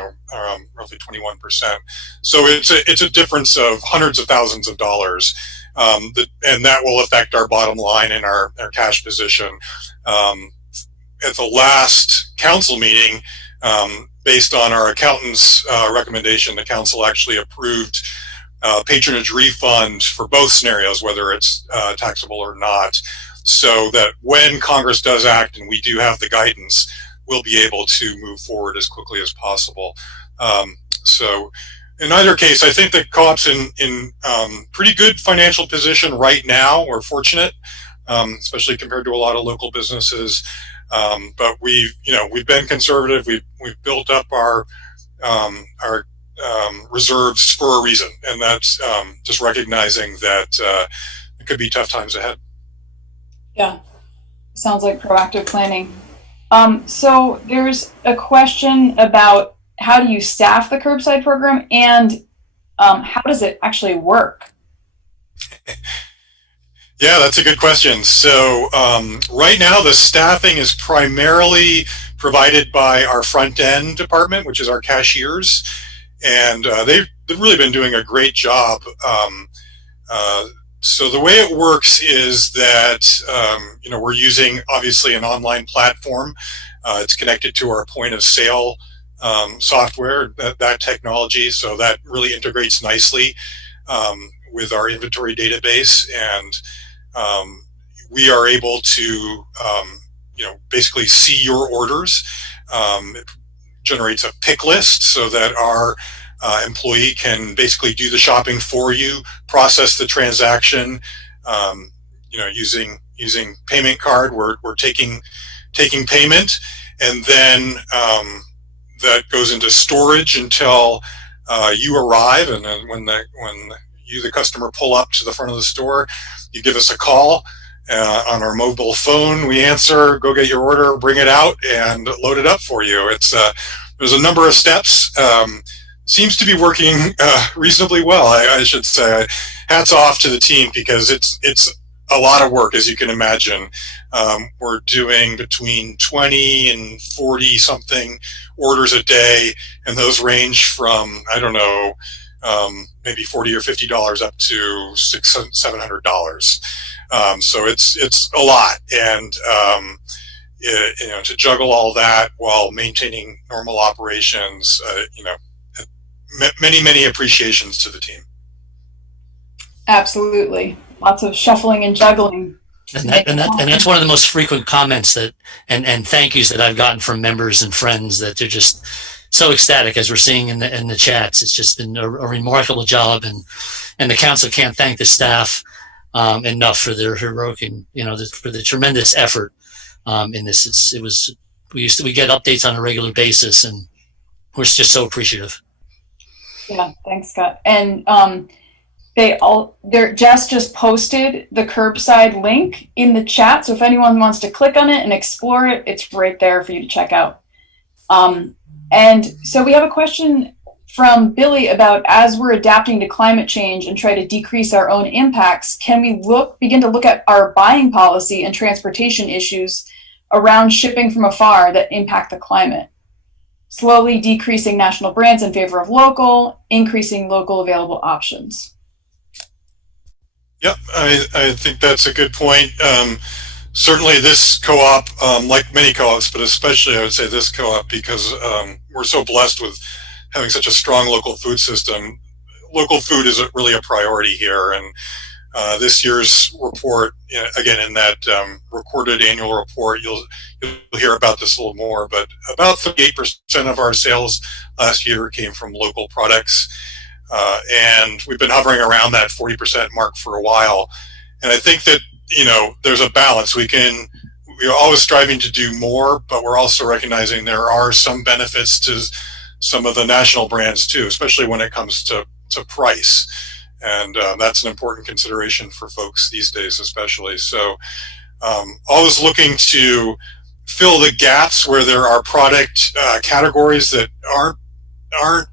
roughly 21%. So it's a difference of hundreds of thousands of dollars, and that will affect our bottom line and our cash position. At the last council meeting, based on our accountant's recommendation, the council actually approved patronage refund for both scenarios, whether it's taxable or not, so that when Congress does act and we do have the guidance, we'll be able to move forward as quickly as possible. So in either case, I think the co-op's in pretty good financial position right now. We're fortunate, especially compared to a lot of local businesses. But we've been conservative. We've built up our reserves for a reason, and that's just recognizing that it could be tough times ahead. Yeah, sounds like proactive planning. So there's a question about how do you staff the curbside program, and how does it actually work? Yeah, that's a good question. So right now the staffing is primarily provided by our front end department, which is our cashiers, and they've really been doing a great job. So the way it works is that we're using obviously an online platform. It's connected to our point of sale software, that technology, so that really integrates nicely with our inventory database, and we are able to basically see your orders. It generates a pick list so that our employee can basically do the shopping for you, process the transaction, using payment card. We're taking payment, and then that goes into storage until you arrive, and then when you, the customer, pull up to the front of the store, you give us a call on our mobile phone. We answer, go get your order, bring it out, and load it up for you. There's a number of steps. Seems to be working reasonably well, I should say. Hats off to the team, because it's a lot of work, as you can imagine. We're doing between 20 and 40 something orders a day, and those range from, I don't know, maybe $40 or $50 up to $600-700. So it's a lot, and to juggle all that while maintaining normal operations, many appreciations to the team. Absolutely, lots of shuffling and juggling. And that's one of the most frequent comments and thank yous that I've gotten from members and friends, that they're just so ecstatic, as we're seeing in the chats. It's just been a remarkable job, and the council can't thank the staff enough for their heroic and for the tremendous effort in this. We get updates on a regular basis, and we're just so appreciative. Yeah, thanks, Scott. And Jess just posted the curbside link in the chat, so if anyone wants to click on it and explore it, it's right there for you to check out. And so we have a question from Billy about, as we're adapting to climate change and try to decrease our own impacts, can we begin to look at our buying policy and transportation issues around shipping from afar that impact the climate? Slowly decreasing national brands in favor of local, increasing local available options. Yep, I think that's a good point. Certainly this co-op, like many co-ops, but especially I would say this co-op, because we're so blessed with having such a strong local food system, local food is really a priority here. And this year's report, again, in that recorded annual report, you'll hear about this a little more, but about 38% of our sales last year came from local products. And we've been hovering around that 40% mark for a while. And I think that, there's a balance. We're always striving to do more, but we're also recognizing there are some benefits to some of the national brands too, especially when it comes to price. And that's an important consideration for folks these days, especially. So always looking to fill the gaps where there are product categories that aren't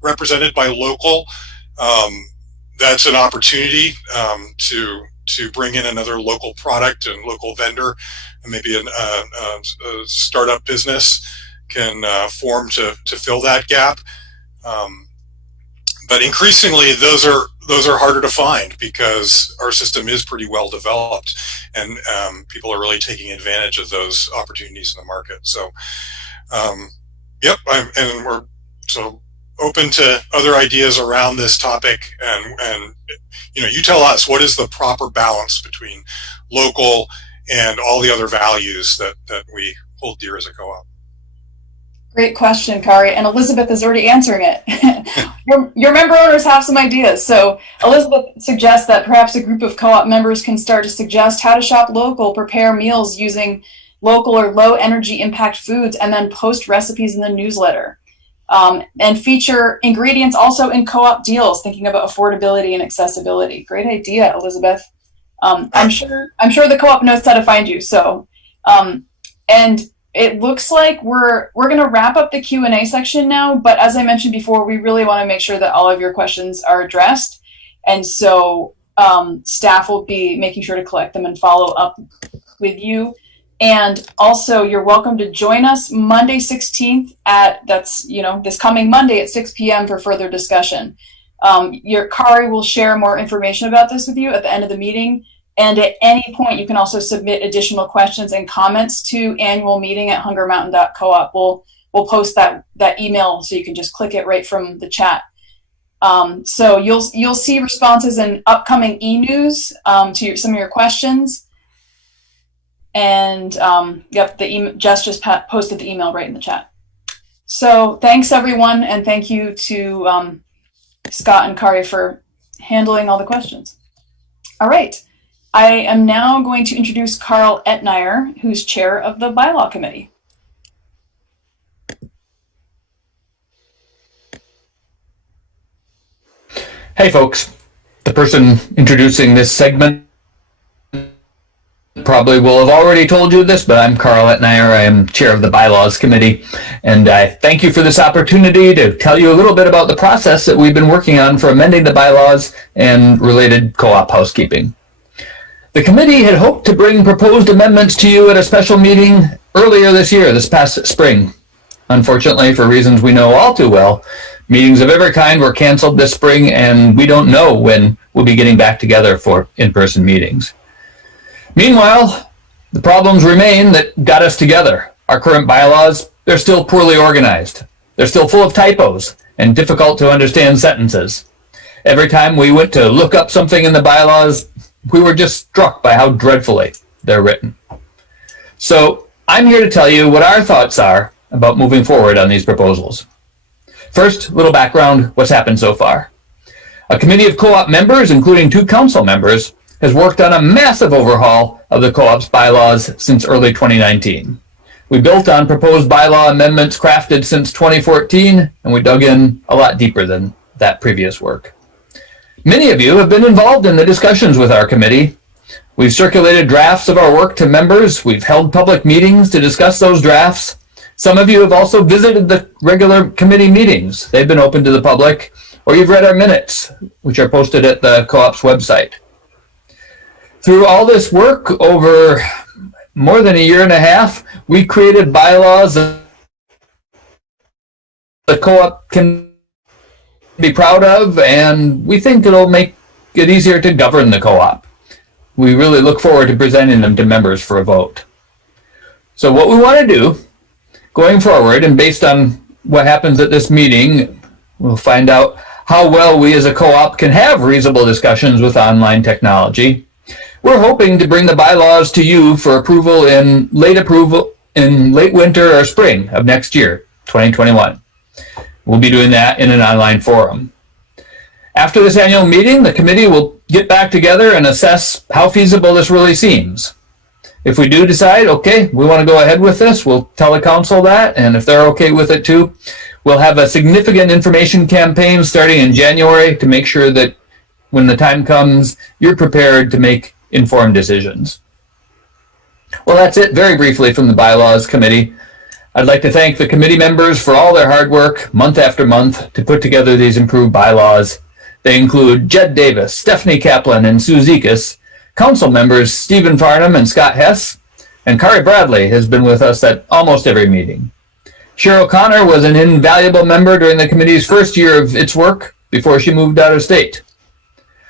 represented by local. That's an opportunity to bring in another local product and local vendor, and maybe a startup business can form to fill that gap. But increasingly, those are harder to find because our system is pretty well developed, and people are really taking advantage of those opportunities in the market. So, and we're so open to other ideas around this topic, and you tell us what is the proper balance between local and all the other values that we hold dear as a co-op. Great question, Kari, and Elizabeth is already answering it. Your member owners have some ideas. So Elizabeth suggests that perhaps a group of co-op members can start to suggest how to shop local, prepare meals using local or low energy impact foods, and then post recipes in the newsletter. And feature ingredients also in co-op deals, thinking about affordability and accessibility. Great idea, Elizabeth. I'm sure the co-op knows how to find you. So, and it looks like we're going to wrap up the Q&A section now, but as I mentioned before, we really want to make sure that all of your questions are addressed. And so staff will be making sure to collect them and follow up with you. And also, you're welcome to join us Monday 16th this coming Monday at 6 p.m. for further discussion. Kari will share more information about this with you at the end of the meeting. And at any point, you can also submit additional questions and comments to annualmeeting@hungermountain.coop. We'll post that email so you can just click it right from the chat. So you'll see responses in upcoming e-news to some of your questions. And Jess just posted the email right in the chat. So thanks everyone, and thank you to Scott and Kari for handling all the questions. All right. I am now going to introduce Carl Etnier, who's chair of the Bylaw Committee. Hey folks, the person introducing this segment probably will have already told you this, but I'm Carl Etnier. I am chair of the Bylaws Committee, and I thank you for this opportunity to tell you a little bit about the process that we've been working on for amending the bylaws and related co-op housekeeping. The committee had hoped to bring proposed amendments to you at a special meeting earlier this past spring. Unfortunately, for reasons we know all too well, meetings of every kind were canceled this spring, and we don't know when we'll be getting back together for in-person meetings. Meanwhile, the problems remain that got us together. Our current bylaws, they're still poorly organized. They're still full of typos and difficult to understand sentences. Every time we went to look up something in the bylaws, we were just struck by how dreadfully they're written. So I'm here to tell you what our thoughts are about moving forward on these proposals. First, a little background, what's happened so far. A committee of co-op members, including 2 council members, has worked on a massive overhaul of the co-op's bylaws since early 2019. We built on proposed bylaw amendments crafted since 2014, and we dug in a lot deeper than that previous work. Many of you have been involved in the discussions with our committee. We've circulated drafts of our work to members. We've held public meetings to discuss those drafts. Some of you have also visited the regular committee meetings. They've been open to the public, or you've read our minutes, which are posted at the co-op's website. Through all this work over more than a year and a half, we created bylaws that the co-op can be proud of, and we think it'll make it easier to govern the co-op. We really look forward to presenting them to members for a vote. So what we want to do going forward, and based on what happens at this meeting, We'll find out how well we as a co-op can have reasonable discussions with online technology. We're hoping to bring the bylaws to you for approval in late winter or spring of next year, 2021. We'll be doing that in an online forum. After this annual meeting, the committee will get back together and assess how feasible this really seems. If we do decide, okay, we want to go ahead with this, we'll tell the council that, and if they're okay with it too, we'll have a significant information campaign starting in January to make sure that when the time comes, you're prepared to make informed decisions. Well, that's it very briefly from the Bylaws Committee. I'd like to thank the committee members for all their hard work month after month to put together these improved bylaws. They include Jed Davis, Stephanie Kaplan, and Sue Zekas, council members Stephen Farnham and Scott Hess, and Kari Bradley has been with us at almost every meeting. Cheryl Connor was an invaluable member during the committee's first year of its work before she moved out of state.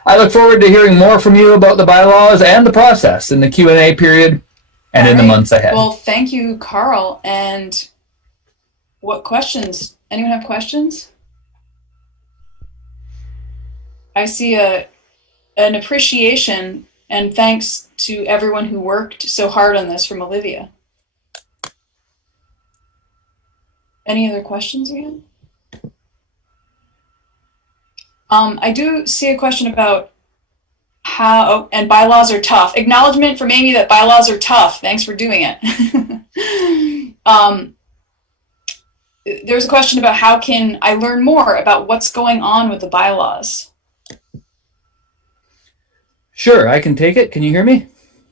I look forward to hearing more from you about the bylaws and the process in the Q&A period and in the months ahead. Well, thank you, Carl. And what questions? Anyone have questions? I see an appreciation and thanks to everyone who worked so hard on this from Olivia. Any other questions again? I do see a question about how, and bylaws are tough. Acknowledgement from Amy that bylaws are tough. Thanks for doing it. There's a question about how can I learn more about what's going on with the bylaws? Sure, I can take it. Can you hear me?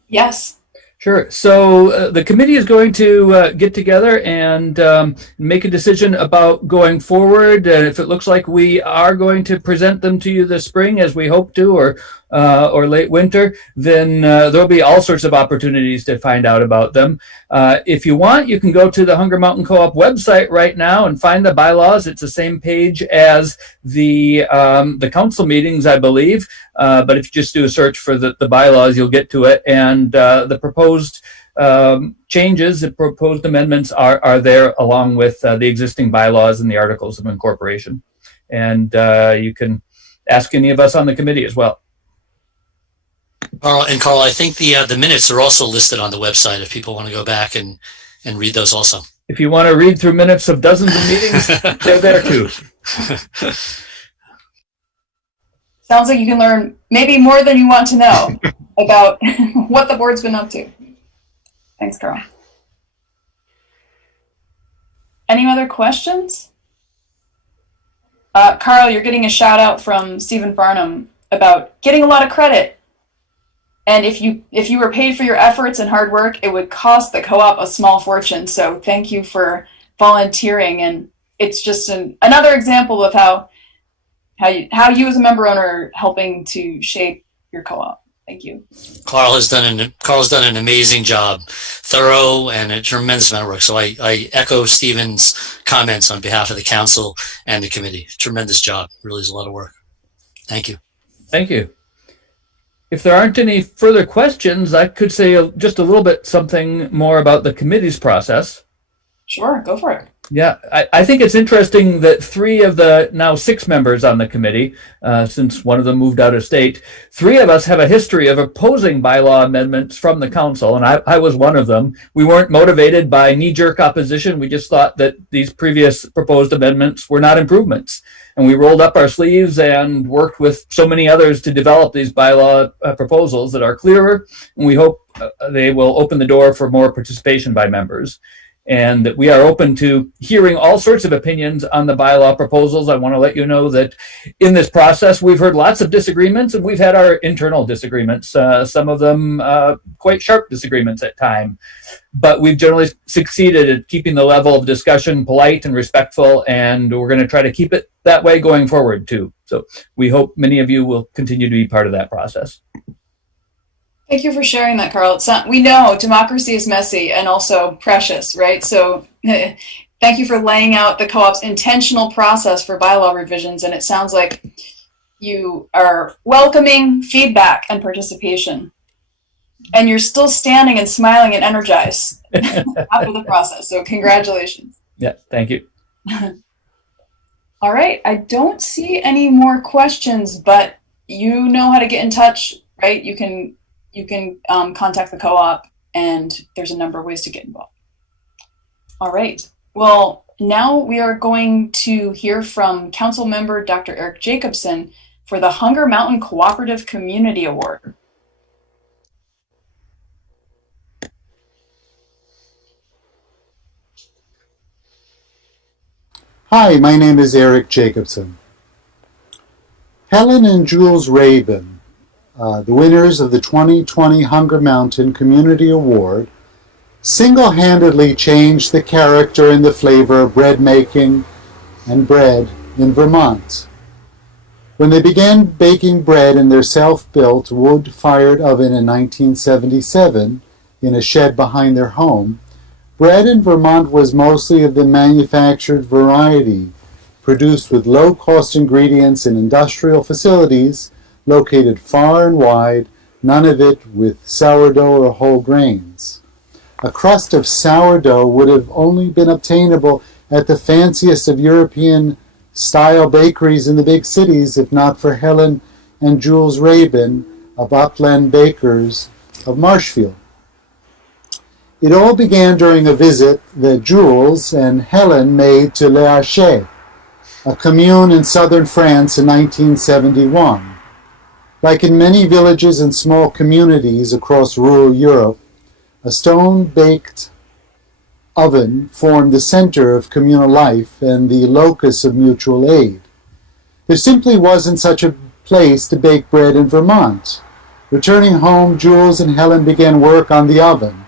Yes. Sure. So the committee is going to get together and make a decision about going forward. And if it looks like we are going to present them to you this spring, as we hope to, or late winter, then there'll be all sorts of opportunities to find out about them. If you want, you can go to the Hunger Mountain Co-op website right now and find the bylaws. It's the same page as the council meetings, I believe. But if you just do a search for the bylaws, you'll get to it. And the proposed changes, the proposed amendments are there along with the existing bylaws and the articles of incorporation. And you can ask any of us on the committee as well. Carl, I think the minutes are also listed on the website if people want to go back and read those also. If you want to read through minutes of dozens of meetings, they're there too. Sounds like you can learn maybe more than you want to know about what the board's been up to. Thanks, Carl. Any other questions? Carl, you're getting a shout out from Stephen Farnham about getting a lot of credit. And if you were paid for your efforts and hard work, it would cost the co-op a small fortune. So thank you for volunteering. And it's just another example of how you as a member owner are helping to shape your co-op. Thank you. Carl's done an amazing job, thorough and a tremendous amount of work. So I echo Stephen's comments on behalf of the council and the committee. Tremendous job. Really is a lot of work. Thank you. Thank you. If there aren't any further questions, I could say just a little bit something more about the committee's process. Sure, go for it. Yeah, I think it's interesting that 3 of the now 6 members on the committee, since one of them moved out of state, 3 of us have a history of opposing bylaw amendments from the council, and I was one of them. We weren't motivated by knee-jerk opposition. We just thought that these previous proposed amendments were not improvements. And we rolled up our sleeves and worked with so many others to develop these bylaw proposals that are clearer, and we hope they will open the door for more participation by members. And that we are open to hearing all sorts of opinions on the bylaw proposals. I want to let you know that in this process, we've heard lots of disagreements, and we've had our internal disagreements, some of them quite sharp disagreements at times. But we've generally succeeded at keeping the level of discussion polite and respectful, and we're going to try to keep it that way going forward, too. So we hope many of you will continue to be part of that process. Thank you for sharing that, Carl. We know democracy is messy and also precious, right? So thank you for laying out the co-op's intentional process for bylaw revisions. And it sounds like you are welcoming feedback and participation. And you're still standing and smiling and energized after the process. So congratulations. Yeah, thank you. All right, I don't see any more questions, but you know how to get in touch, right? You can contact the co-op, and there's a number of ways to get involved. All right, well, now we are going to hear from Council Member Dr. Eric Jacobson for the Hunger Mountain Cooperative Community Award. Hi, my name is Eric Jacobson. Helen and Jules Rabin, the winners of the 2020 Hunger Mountain Community Award, single-handedly changed the character and the flavor of bread making and bread in Vermont. When they began baking bread in their self-built wood-fired oven in 1977 in a shed behind their home, bread in Vermont was mostly of the manufactured variety, produced with low-cost ingredients in industrial facilities located far and wide, none of it with sourdough or whole grains. A crust of sourdough would have only been obtainable at the fanciest of European-style bakeries in the big cities if not for Helen and Jules Rabin of Upland Bakers of Marshfield. It all began during a visit that Jules and Helen made to Les Archets, a commune in southern France in 1971. Like in many villages and small communities across rural Europe, a stone-baked oven formed the center of communal life and the locus of mutual aid. There simply wasn't such a place to bake bread in Vermont. Returning home, Jules and Helen began work on the oven.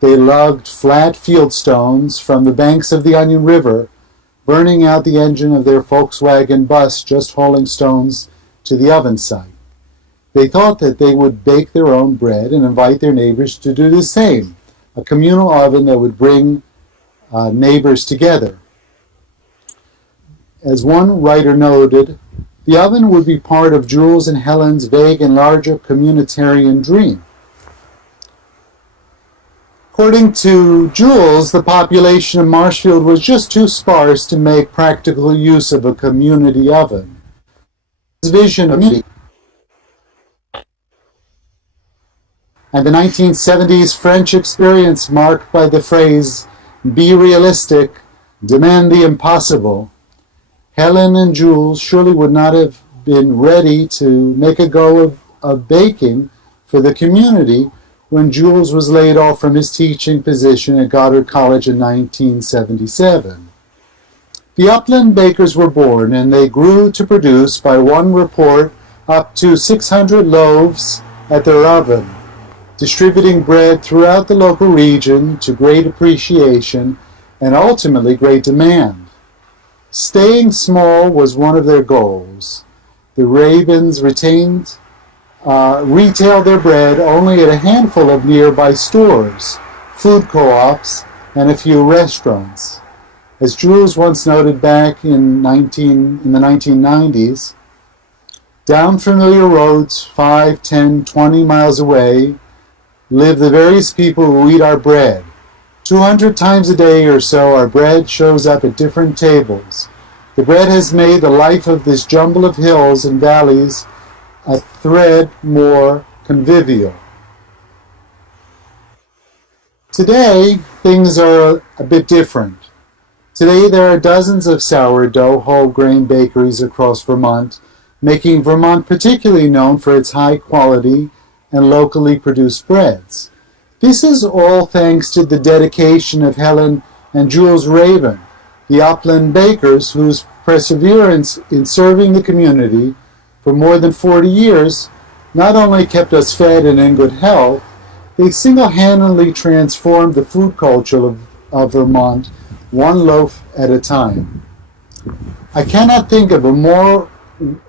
They lugged flat field stones from the banks of the Onion River, burning out the engine of their Volkswagen bus just hauling stones to the oven site. They thought that they would bake their own bread and invite their neighbors to do the same, a communal oven that would bring neighbors together. As one writer noted, the oven would be part of Jules and Helen's vague and larger communitarian dream. According to Jules, the population of Marshfield was just too sparse to make practical use of a community oven. His vision of community and the 1970s French experience marked by the phrase, "Be realistic, demand the impossible," Helen and Jules surely would not have been ready to make a go of baking for the community when Jules was laid off from his teaching position at Goddard College in 1977. The Upland Bakers were born, and they grew to produce, by one report, up to 600 loaves at their oven, distributing bread throughout the local region to great appreciation and ultimately great demand. Staying small was one of their goals. The Rabins retailed their bread only at a handful of nearby stores, food co-ops, and a few restaurants. As Jules once noted back in the 1990s, down familiar roads 5, 10, 20 miles away live the various people who eat our bread. 200 times a day or so our bread shows up at different tables. The bread has made the life of this jumble of hills and valleys a thread more convivial. Today, things are a bit different. Today, there are dozens of sourdough whole grain bakeries across Vermont, making Vermont particularly known for its high quality and locally produced breads. This is all thanks to the dedication of Helen and Jules Rabin, the Upland Bakers, whose perseverance in serving the community for more than 40 years not only kept us fed and in good health, they single-handedly transformed the food culture of Vermont one loaf at a time. I cannot think of a more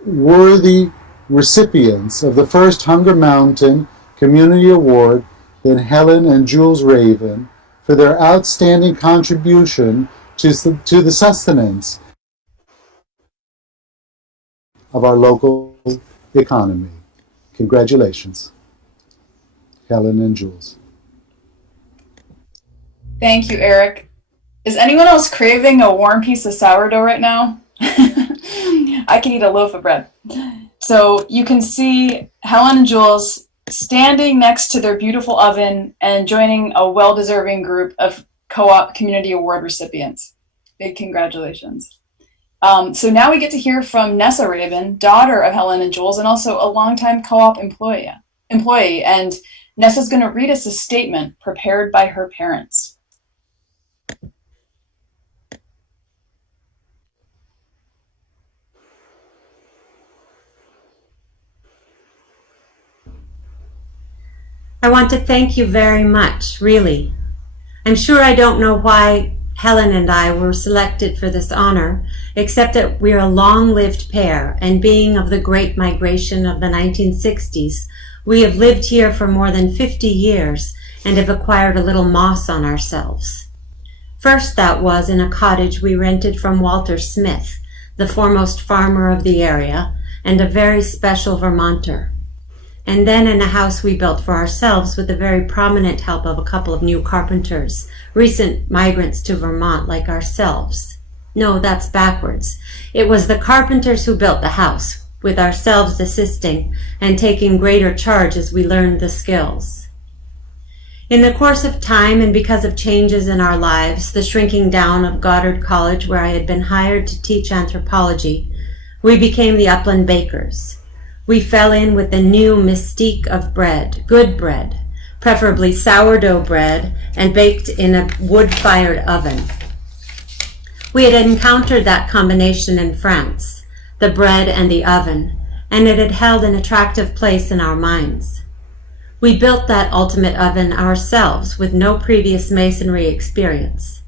worthy recipients of the first Hunger Mountain Community Award than Helen and Jules Rabin for their outstanding contribution to the sustenance of our local economy. Congratulations, Helen and Jules. Thank you, Eric. Is anyone else craving a warm piece of sourdough right now? I can eat a loaf of bread. So you can see Helen and Jules standing next to their beautiful oven and joining a well-deserving group of Co-op Community Award recipients. Big congratulations. So now we get to hear from Nessa Rabin, daughter of Helen and Jules, and also a longtime Co-op employee. And Nessa's going to read us a statement prepared by her parents. I want to thank you very much, really. I'm sure I don't know why Helen and I were selected for this honor, except that we're a long-lived pair, and being of the Great Migration of the 1960s, we have lived here for more than 50 years and have acquired a little moss on ourselves. First, that was in a cottage we rented from Walter Smith, the foremost farmer of the area and a very special Vermonter. And then in a house we built for ourselves with the very prominent help of a couple of new carpenters, recent migrants to Vermont like ourselves. No, that's backwards. It was the carpenters who built the house, with ourselves assisting and taking greater charge as we learned the skills. In the course of time and because of changes in our lives, the shrinking down of Goddard College where I had been hired to teach anthropology, we became the Upland Bakers. We fell in with the new mystique of bread, good bread, preferably sourdough bread and baked in a wood-fired oven. We had encountered that combination in France, the bread and the oven, and it had held an attractive place in our minds. We built that ultimate oven ourselves with no previous masonry experience.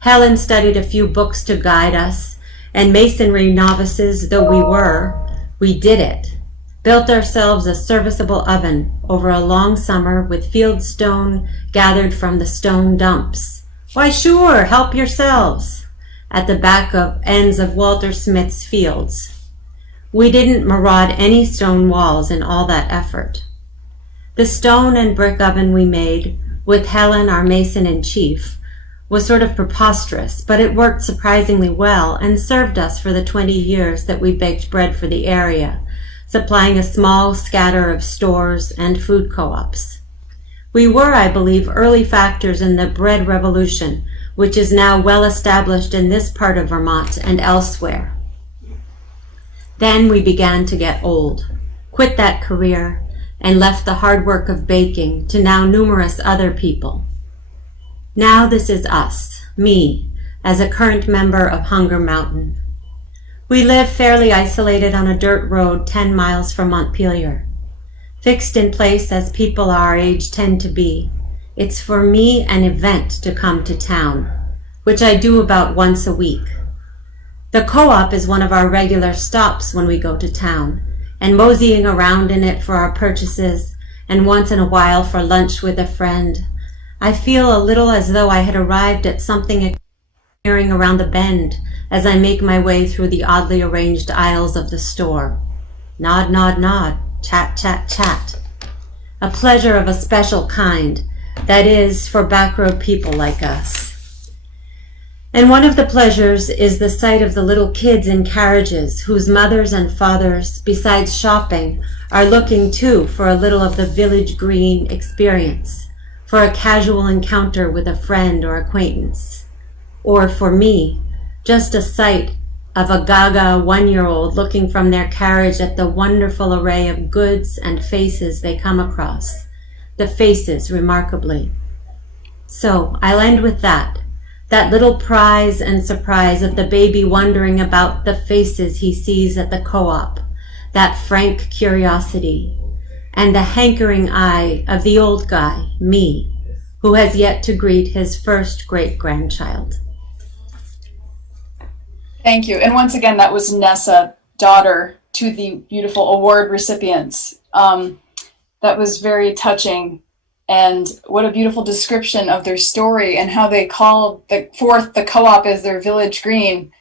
Helen studied a few books to guide us, and masonry novices though we were, we did it. Built ourselves a serviceable oven over a long summer with field stone gathered from the stone dumps. Why sure, help yourselves, at the back of ends of Walter Smith's fields. We didn't maraud any stone walls in all that effort. The stone and brick oven we made, with Helen, our mason-in-chief, was sort of preposterous, but it worked surprisingly well and served us for the 20 years that we baked bread for the area, supplying a small scatter of stores and food co-ops. We were, I believe, early factors in the bread revolution, which is now well established in this part of Vermont and elsewhere. Then we began to get old, quit that career, and left the hard work of baking to now numerous other people. Now this is us, me, as a current member of Hunger Mountain. We live fairly isolated on a dirt road 10 miles from Montpelier. Fixed in place as people our age tend to be, it's for me an event to come to town, which I do about once a week. The co-op is one of our regular stops when we go to town, and moseying around in it for our purchases, and once in a while for lunch with a friend, I feel a little as though I had arrived at something appearing around the bend as I make my way through the oddly arranged aisles of the store. Nod, nod, nod, chat, chat, chat. A pleasure of a special kind, that is, for backroad people like us. And one of the pleasures is the sight of the little kids in carriages whose mothers and fathers, besides shopping, are looking too for a little of the village green experience, for a casual encounter with a friend or acquaintance. Or for me, just a sight of a gaga one-year-old looking from their carriage at the wonderful array of goods and faces they come across. The faces, remarkably. So I'll end with that little prize and surprise of the baby wondering about the faces he sees at the co-op, that frank curiosity, and the hankering eye of the old guy, me, who has yet to greet his first great-grandchild. Thank you. And once again, that was Nessa, daughter to the beautiful award recipients. That was very touching. And what a beautiful description of their story and how they called forth the co-op as their village green.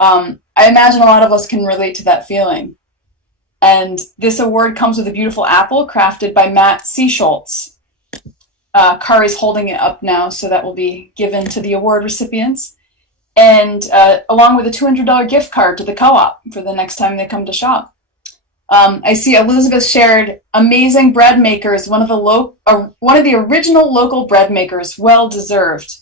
I imagine a lot of us can relate to that feeling. And this award comes with a beautiful apple crafted by Matt C. Schultz. Kari's holding it up now, so that will be given to the award recipients. and along with a $200 gift card to the co-op for the next time they come to shop. I see Elizabeth shared amazing bread makers, one of the original local bread makers, well deserved.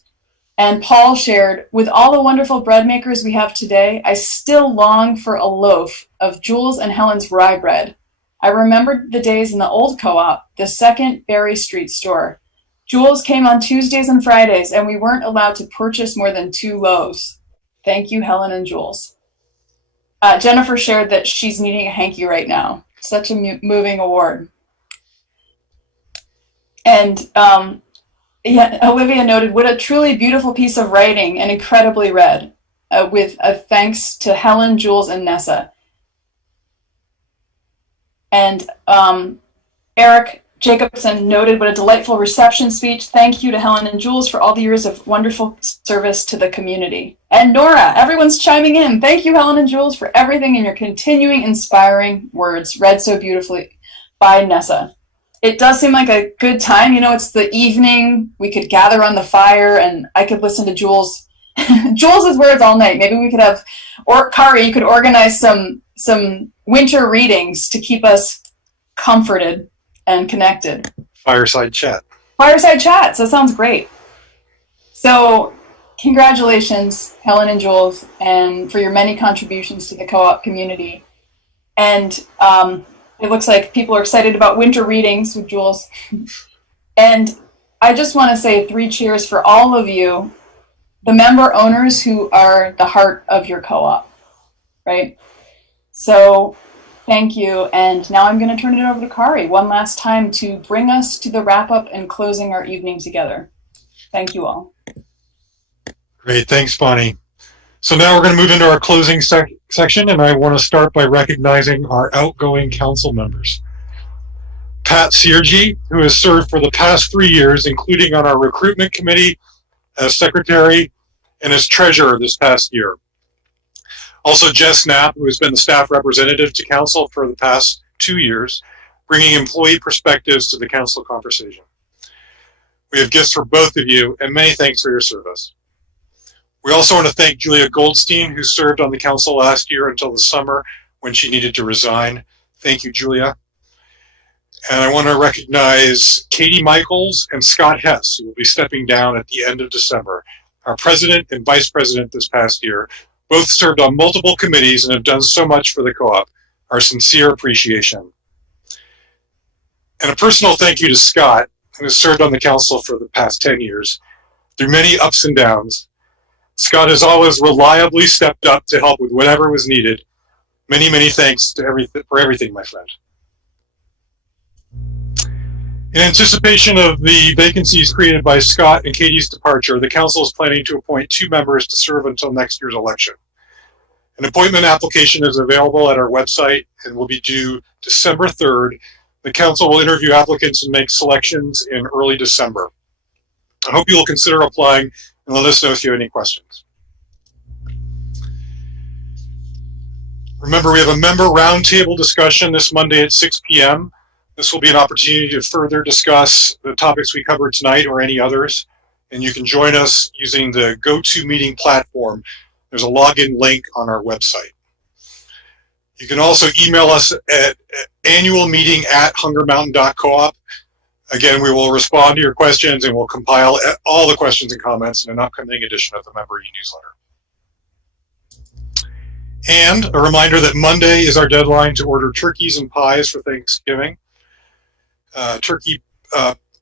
And Paul shared, with all the wonderful bread makers we have today, I still long for a loaf of Jules and Helen's rye bread. I remembered the days in the old co-op, the second Berry Street store. Jules came on Tuesdays and Fridays, and we weren't allowed to purchase more than 2 loaves. Thank you, Helen and Jules. Jennifer shared that she's needing a hanky right now. Such a moving award. And Olivia noted, what a truly beautiful piece of writing and incredibly read, with a thanks to Helen, Jules, and Nessa. And Eric Jacobson noted, what a delightful reception speech. Thank you to Helen and Jules for all the years of wonderful service to the community. And Nora, everyone's chiming in. Thank you, Helen and Jules, for everything and your continuing inspiring words, read so beautifully by Nessa. It does seem like a good time. You know, it's the evening. We could gather on the fire, and I could listen to Jules' words all night. Maybe we could have, or Kari, you could organize some winter readings to keep us comforted and connected. Fireside chat. Fireside chats. That sounds great. So, congratulations, Helen and Jules, and for your many contributions to the co-op community. And it looks like people are excited about winter readings with Jules. And I just want to say 3 cheers for all of you, the member owners who are the heart of your co-op, right? So thank you. And now I'm going to turn it over to Kari one last time to bring us to the wrap up and closing our evening together. Thank you all. Great. Thanks, Bonnie. So now we're going to move into our closing section, and I want to start by recognizing our outgoing council members. Pat Siergi, who has served for the past 3 years, including on our recruitment committee as secretary and as treasurer this past year. Also Jess Knapp, who has been the staff representative to council for the past 2 years, bringing employee perspectives to the council conversation. We have gifts for both of you, and many thanks for your service. We also want to thank Julia Goldstein, who served on the council last year until the summer when she needed to resign. Thank you, Julia. And I want to recognize Katie Michaels and Scott Hess, who will be stepping down at the end of December. Our president and vice president this past year both served on multiple committees and have done so much for the co-op. Our sincere appreciation. And a personal thank you to Scott, who has served on the council for the past 10 years. Through many ups and downs, Scott has always reliably stepped up to help with whatever was needed. Many, many thanks to for everything, my friend. In anticipation of the vacancies created by Scott and Katie's departure, the council is planning to appoint 2 members to serve until next year's election. An appointment application is available at our website and will be due December 3rd. The council will interview applicants and make selections in early December. I hope you will consider applying and let us know if you have any questions. Remember, we have a member roundtable discussion this Monday at 6 p.m. This will be an opportunity to further discuss the topics we covered tonight or any others, and you can join us using the GoToMeeting platform. There's a login link on our website. You can also email us at annualmeeting@hungermountain.coop. Again, we will respond to your questions and we'll compile all the questions and comments in an upcoming edition of the Member e-newsletter. And a reminder that Monday is our deadline to order turkeys and pies for Thanksgiving. Turkey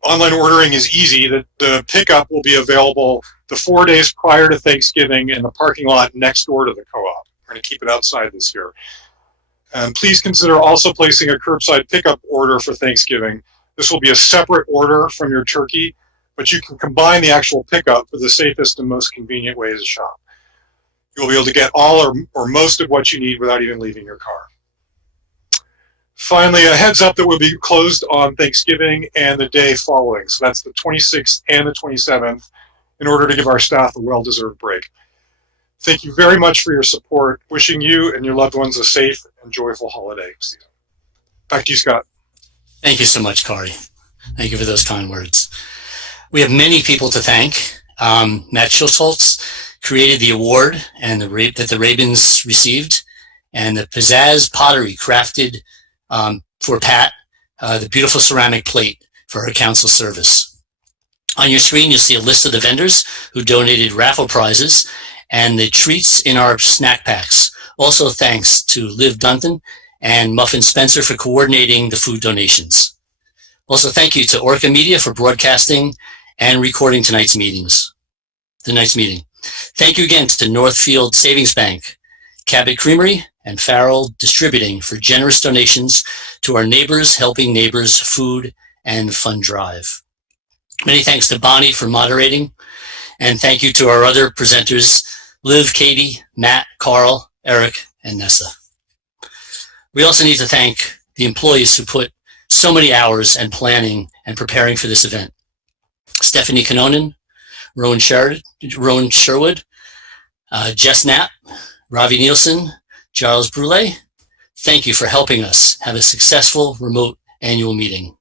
online ordering is easy. The pickup will be available the 4 days prior to Thanksgiving in the parking lot next door to the co-op. We're going to keep it outside this year. And please consider also placing a curbside pickup order for Thanksgiving. This will be a separate order from your turkey, but you can combine the actual pickup for the safest and most convenient way to shop. You'll be able to get all or most of what you need without even leaving your car. Finally, a heads up that we'll be closed on Thanksgiving and the day following. So that's the 26th and the 27th, in order to give our staff a well-deserved break. Thank you very much for your support. Wishing you and your loved ones a safe and joyful holiday season. Back to you, Scott. Thank you so much, Kari. Thank you for those kind words. We have many people to thank. Matt Schultz, created the award and that the Ravens received, and the Pizzazz pottery crafted for Pat the beautiful ceramic plate for her council service. On your screen, you'll see a list of the vendors who donated raffle prizes and the treats in our snack packs. Also, thanks to Liv Dunton and Muffin Spencer for coordinating the food donations. Also, thank you to Orca Media for broadcasting and recording tonight's meeting. Thank you again to Northfield Savings Bank, Cabot Creamery, and Farrell Distributing for generous donations to our Neighbors Helping Neighbors Food and Fun Drive. Many thanks to Bonnie for moderating, and thank you to our other presenters, Liv, Katie, Matt, Carl, Eric, and Nessa. We also need to thank the employees who put so many hours and planning and preparing for this event. Stephanie Canonen, Rowan Sherwood, Jess Knapp, Ravi Nielsen, Charles Brule, thank you for helping us have a successful remote annual meeting.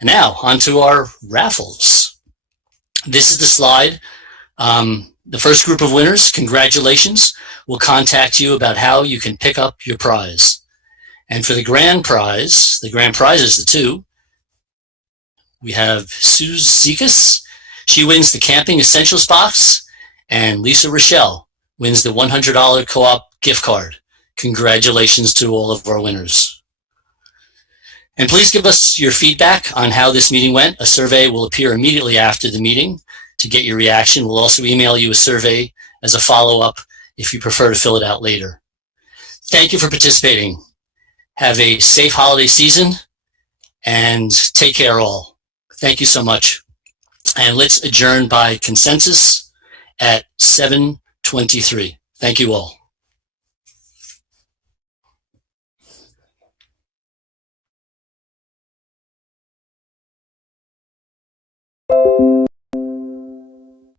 And now, on to our raffles. This is the slide. The first group of winners, congratulations. We'll contact you about how you can pick up your prize. And for the grand prize is the two. We have Sue Zikas. She wins the Camping Essentials box, and Lisa Rochelle wins the $100 co-op gift card. Congratulations to all of our winners. And please give us your feedback on how this meeting went. A survey will appear immediately after the meeting to get your reaction. We'll also email you a survey as a follow-up if you prefer to fill it out later. Thank you for participating. Have a safe holiday season and take care all. Thank you so much. And let's adjourn by consensus at 7:23. Thank you all.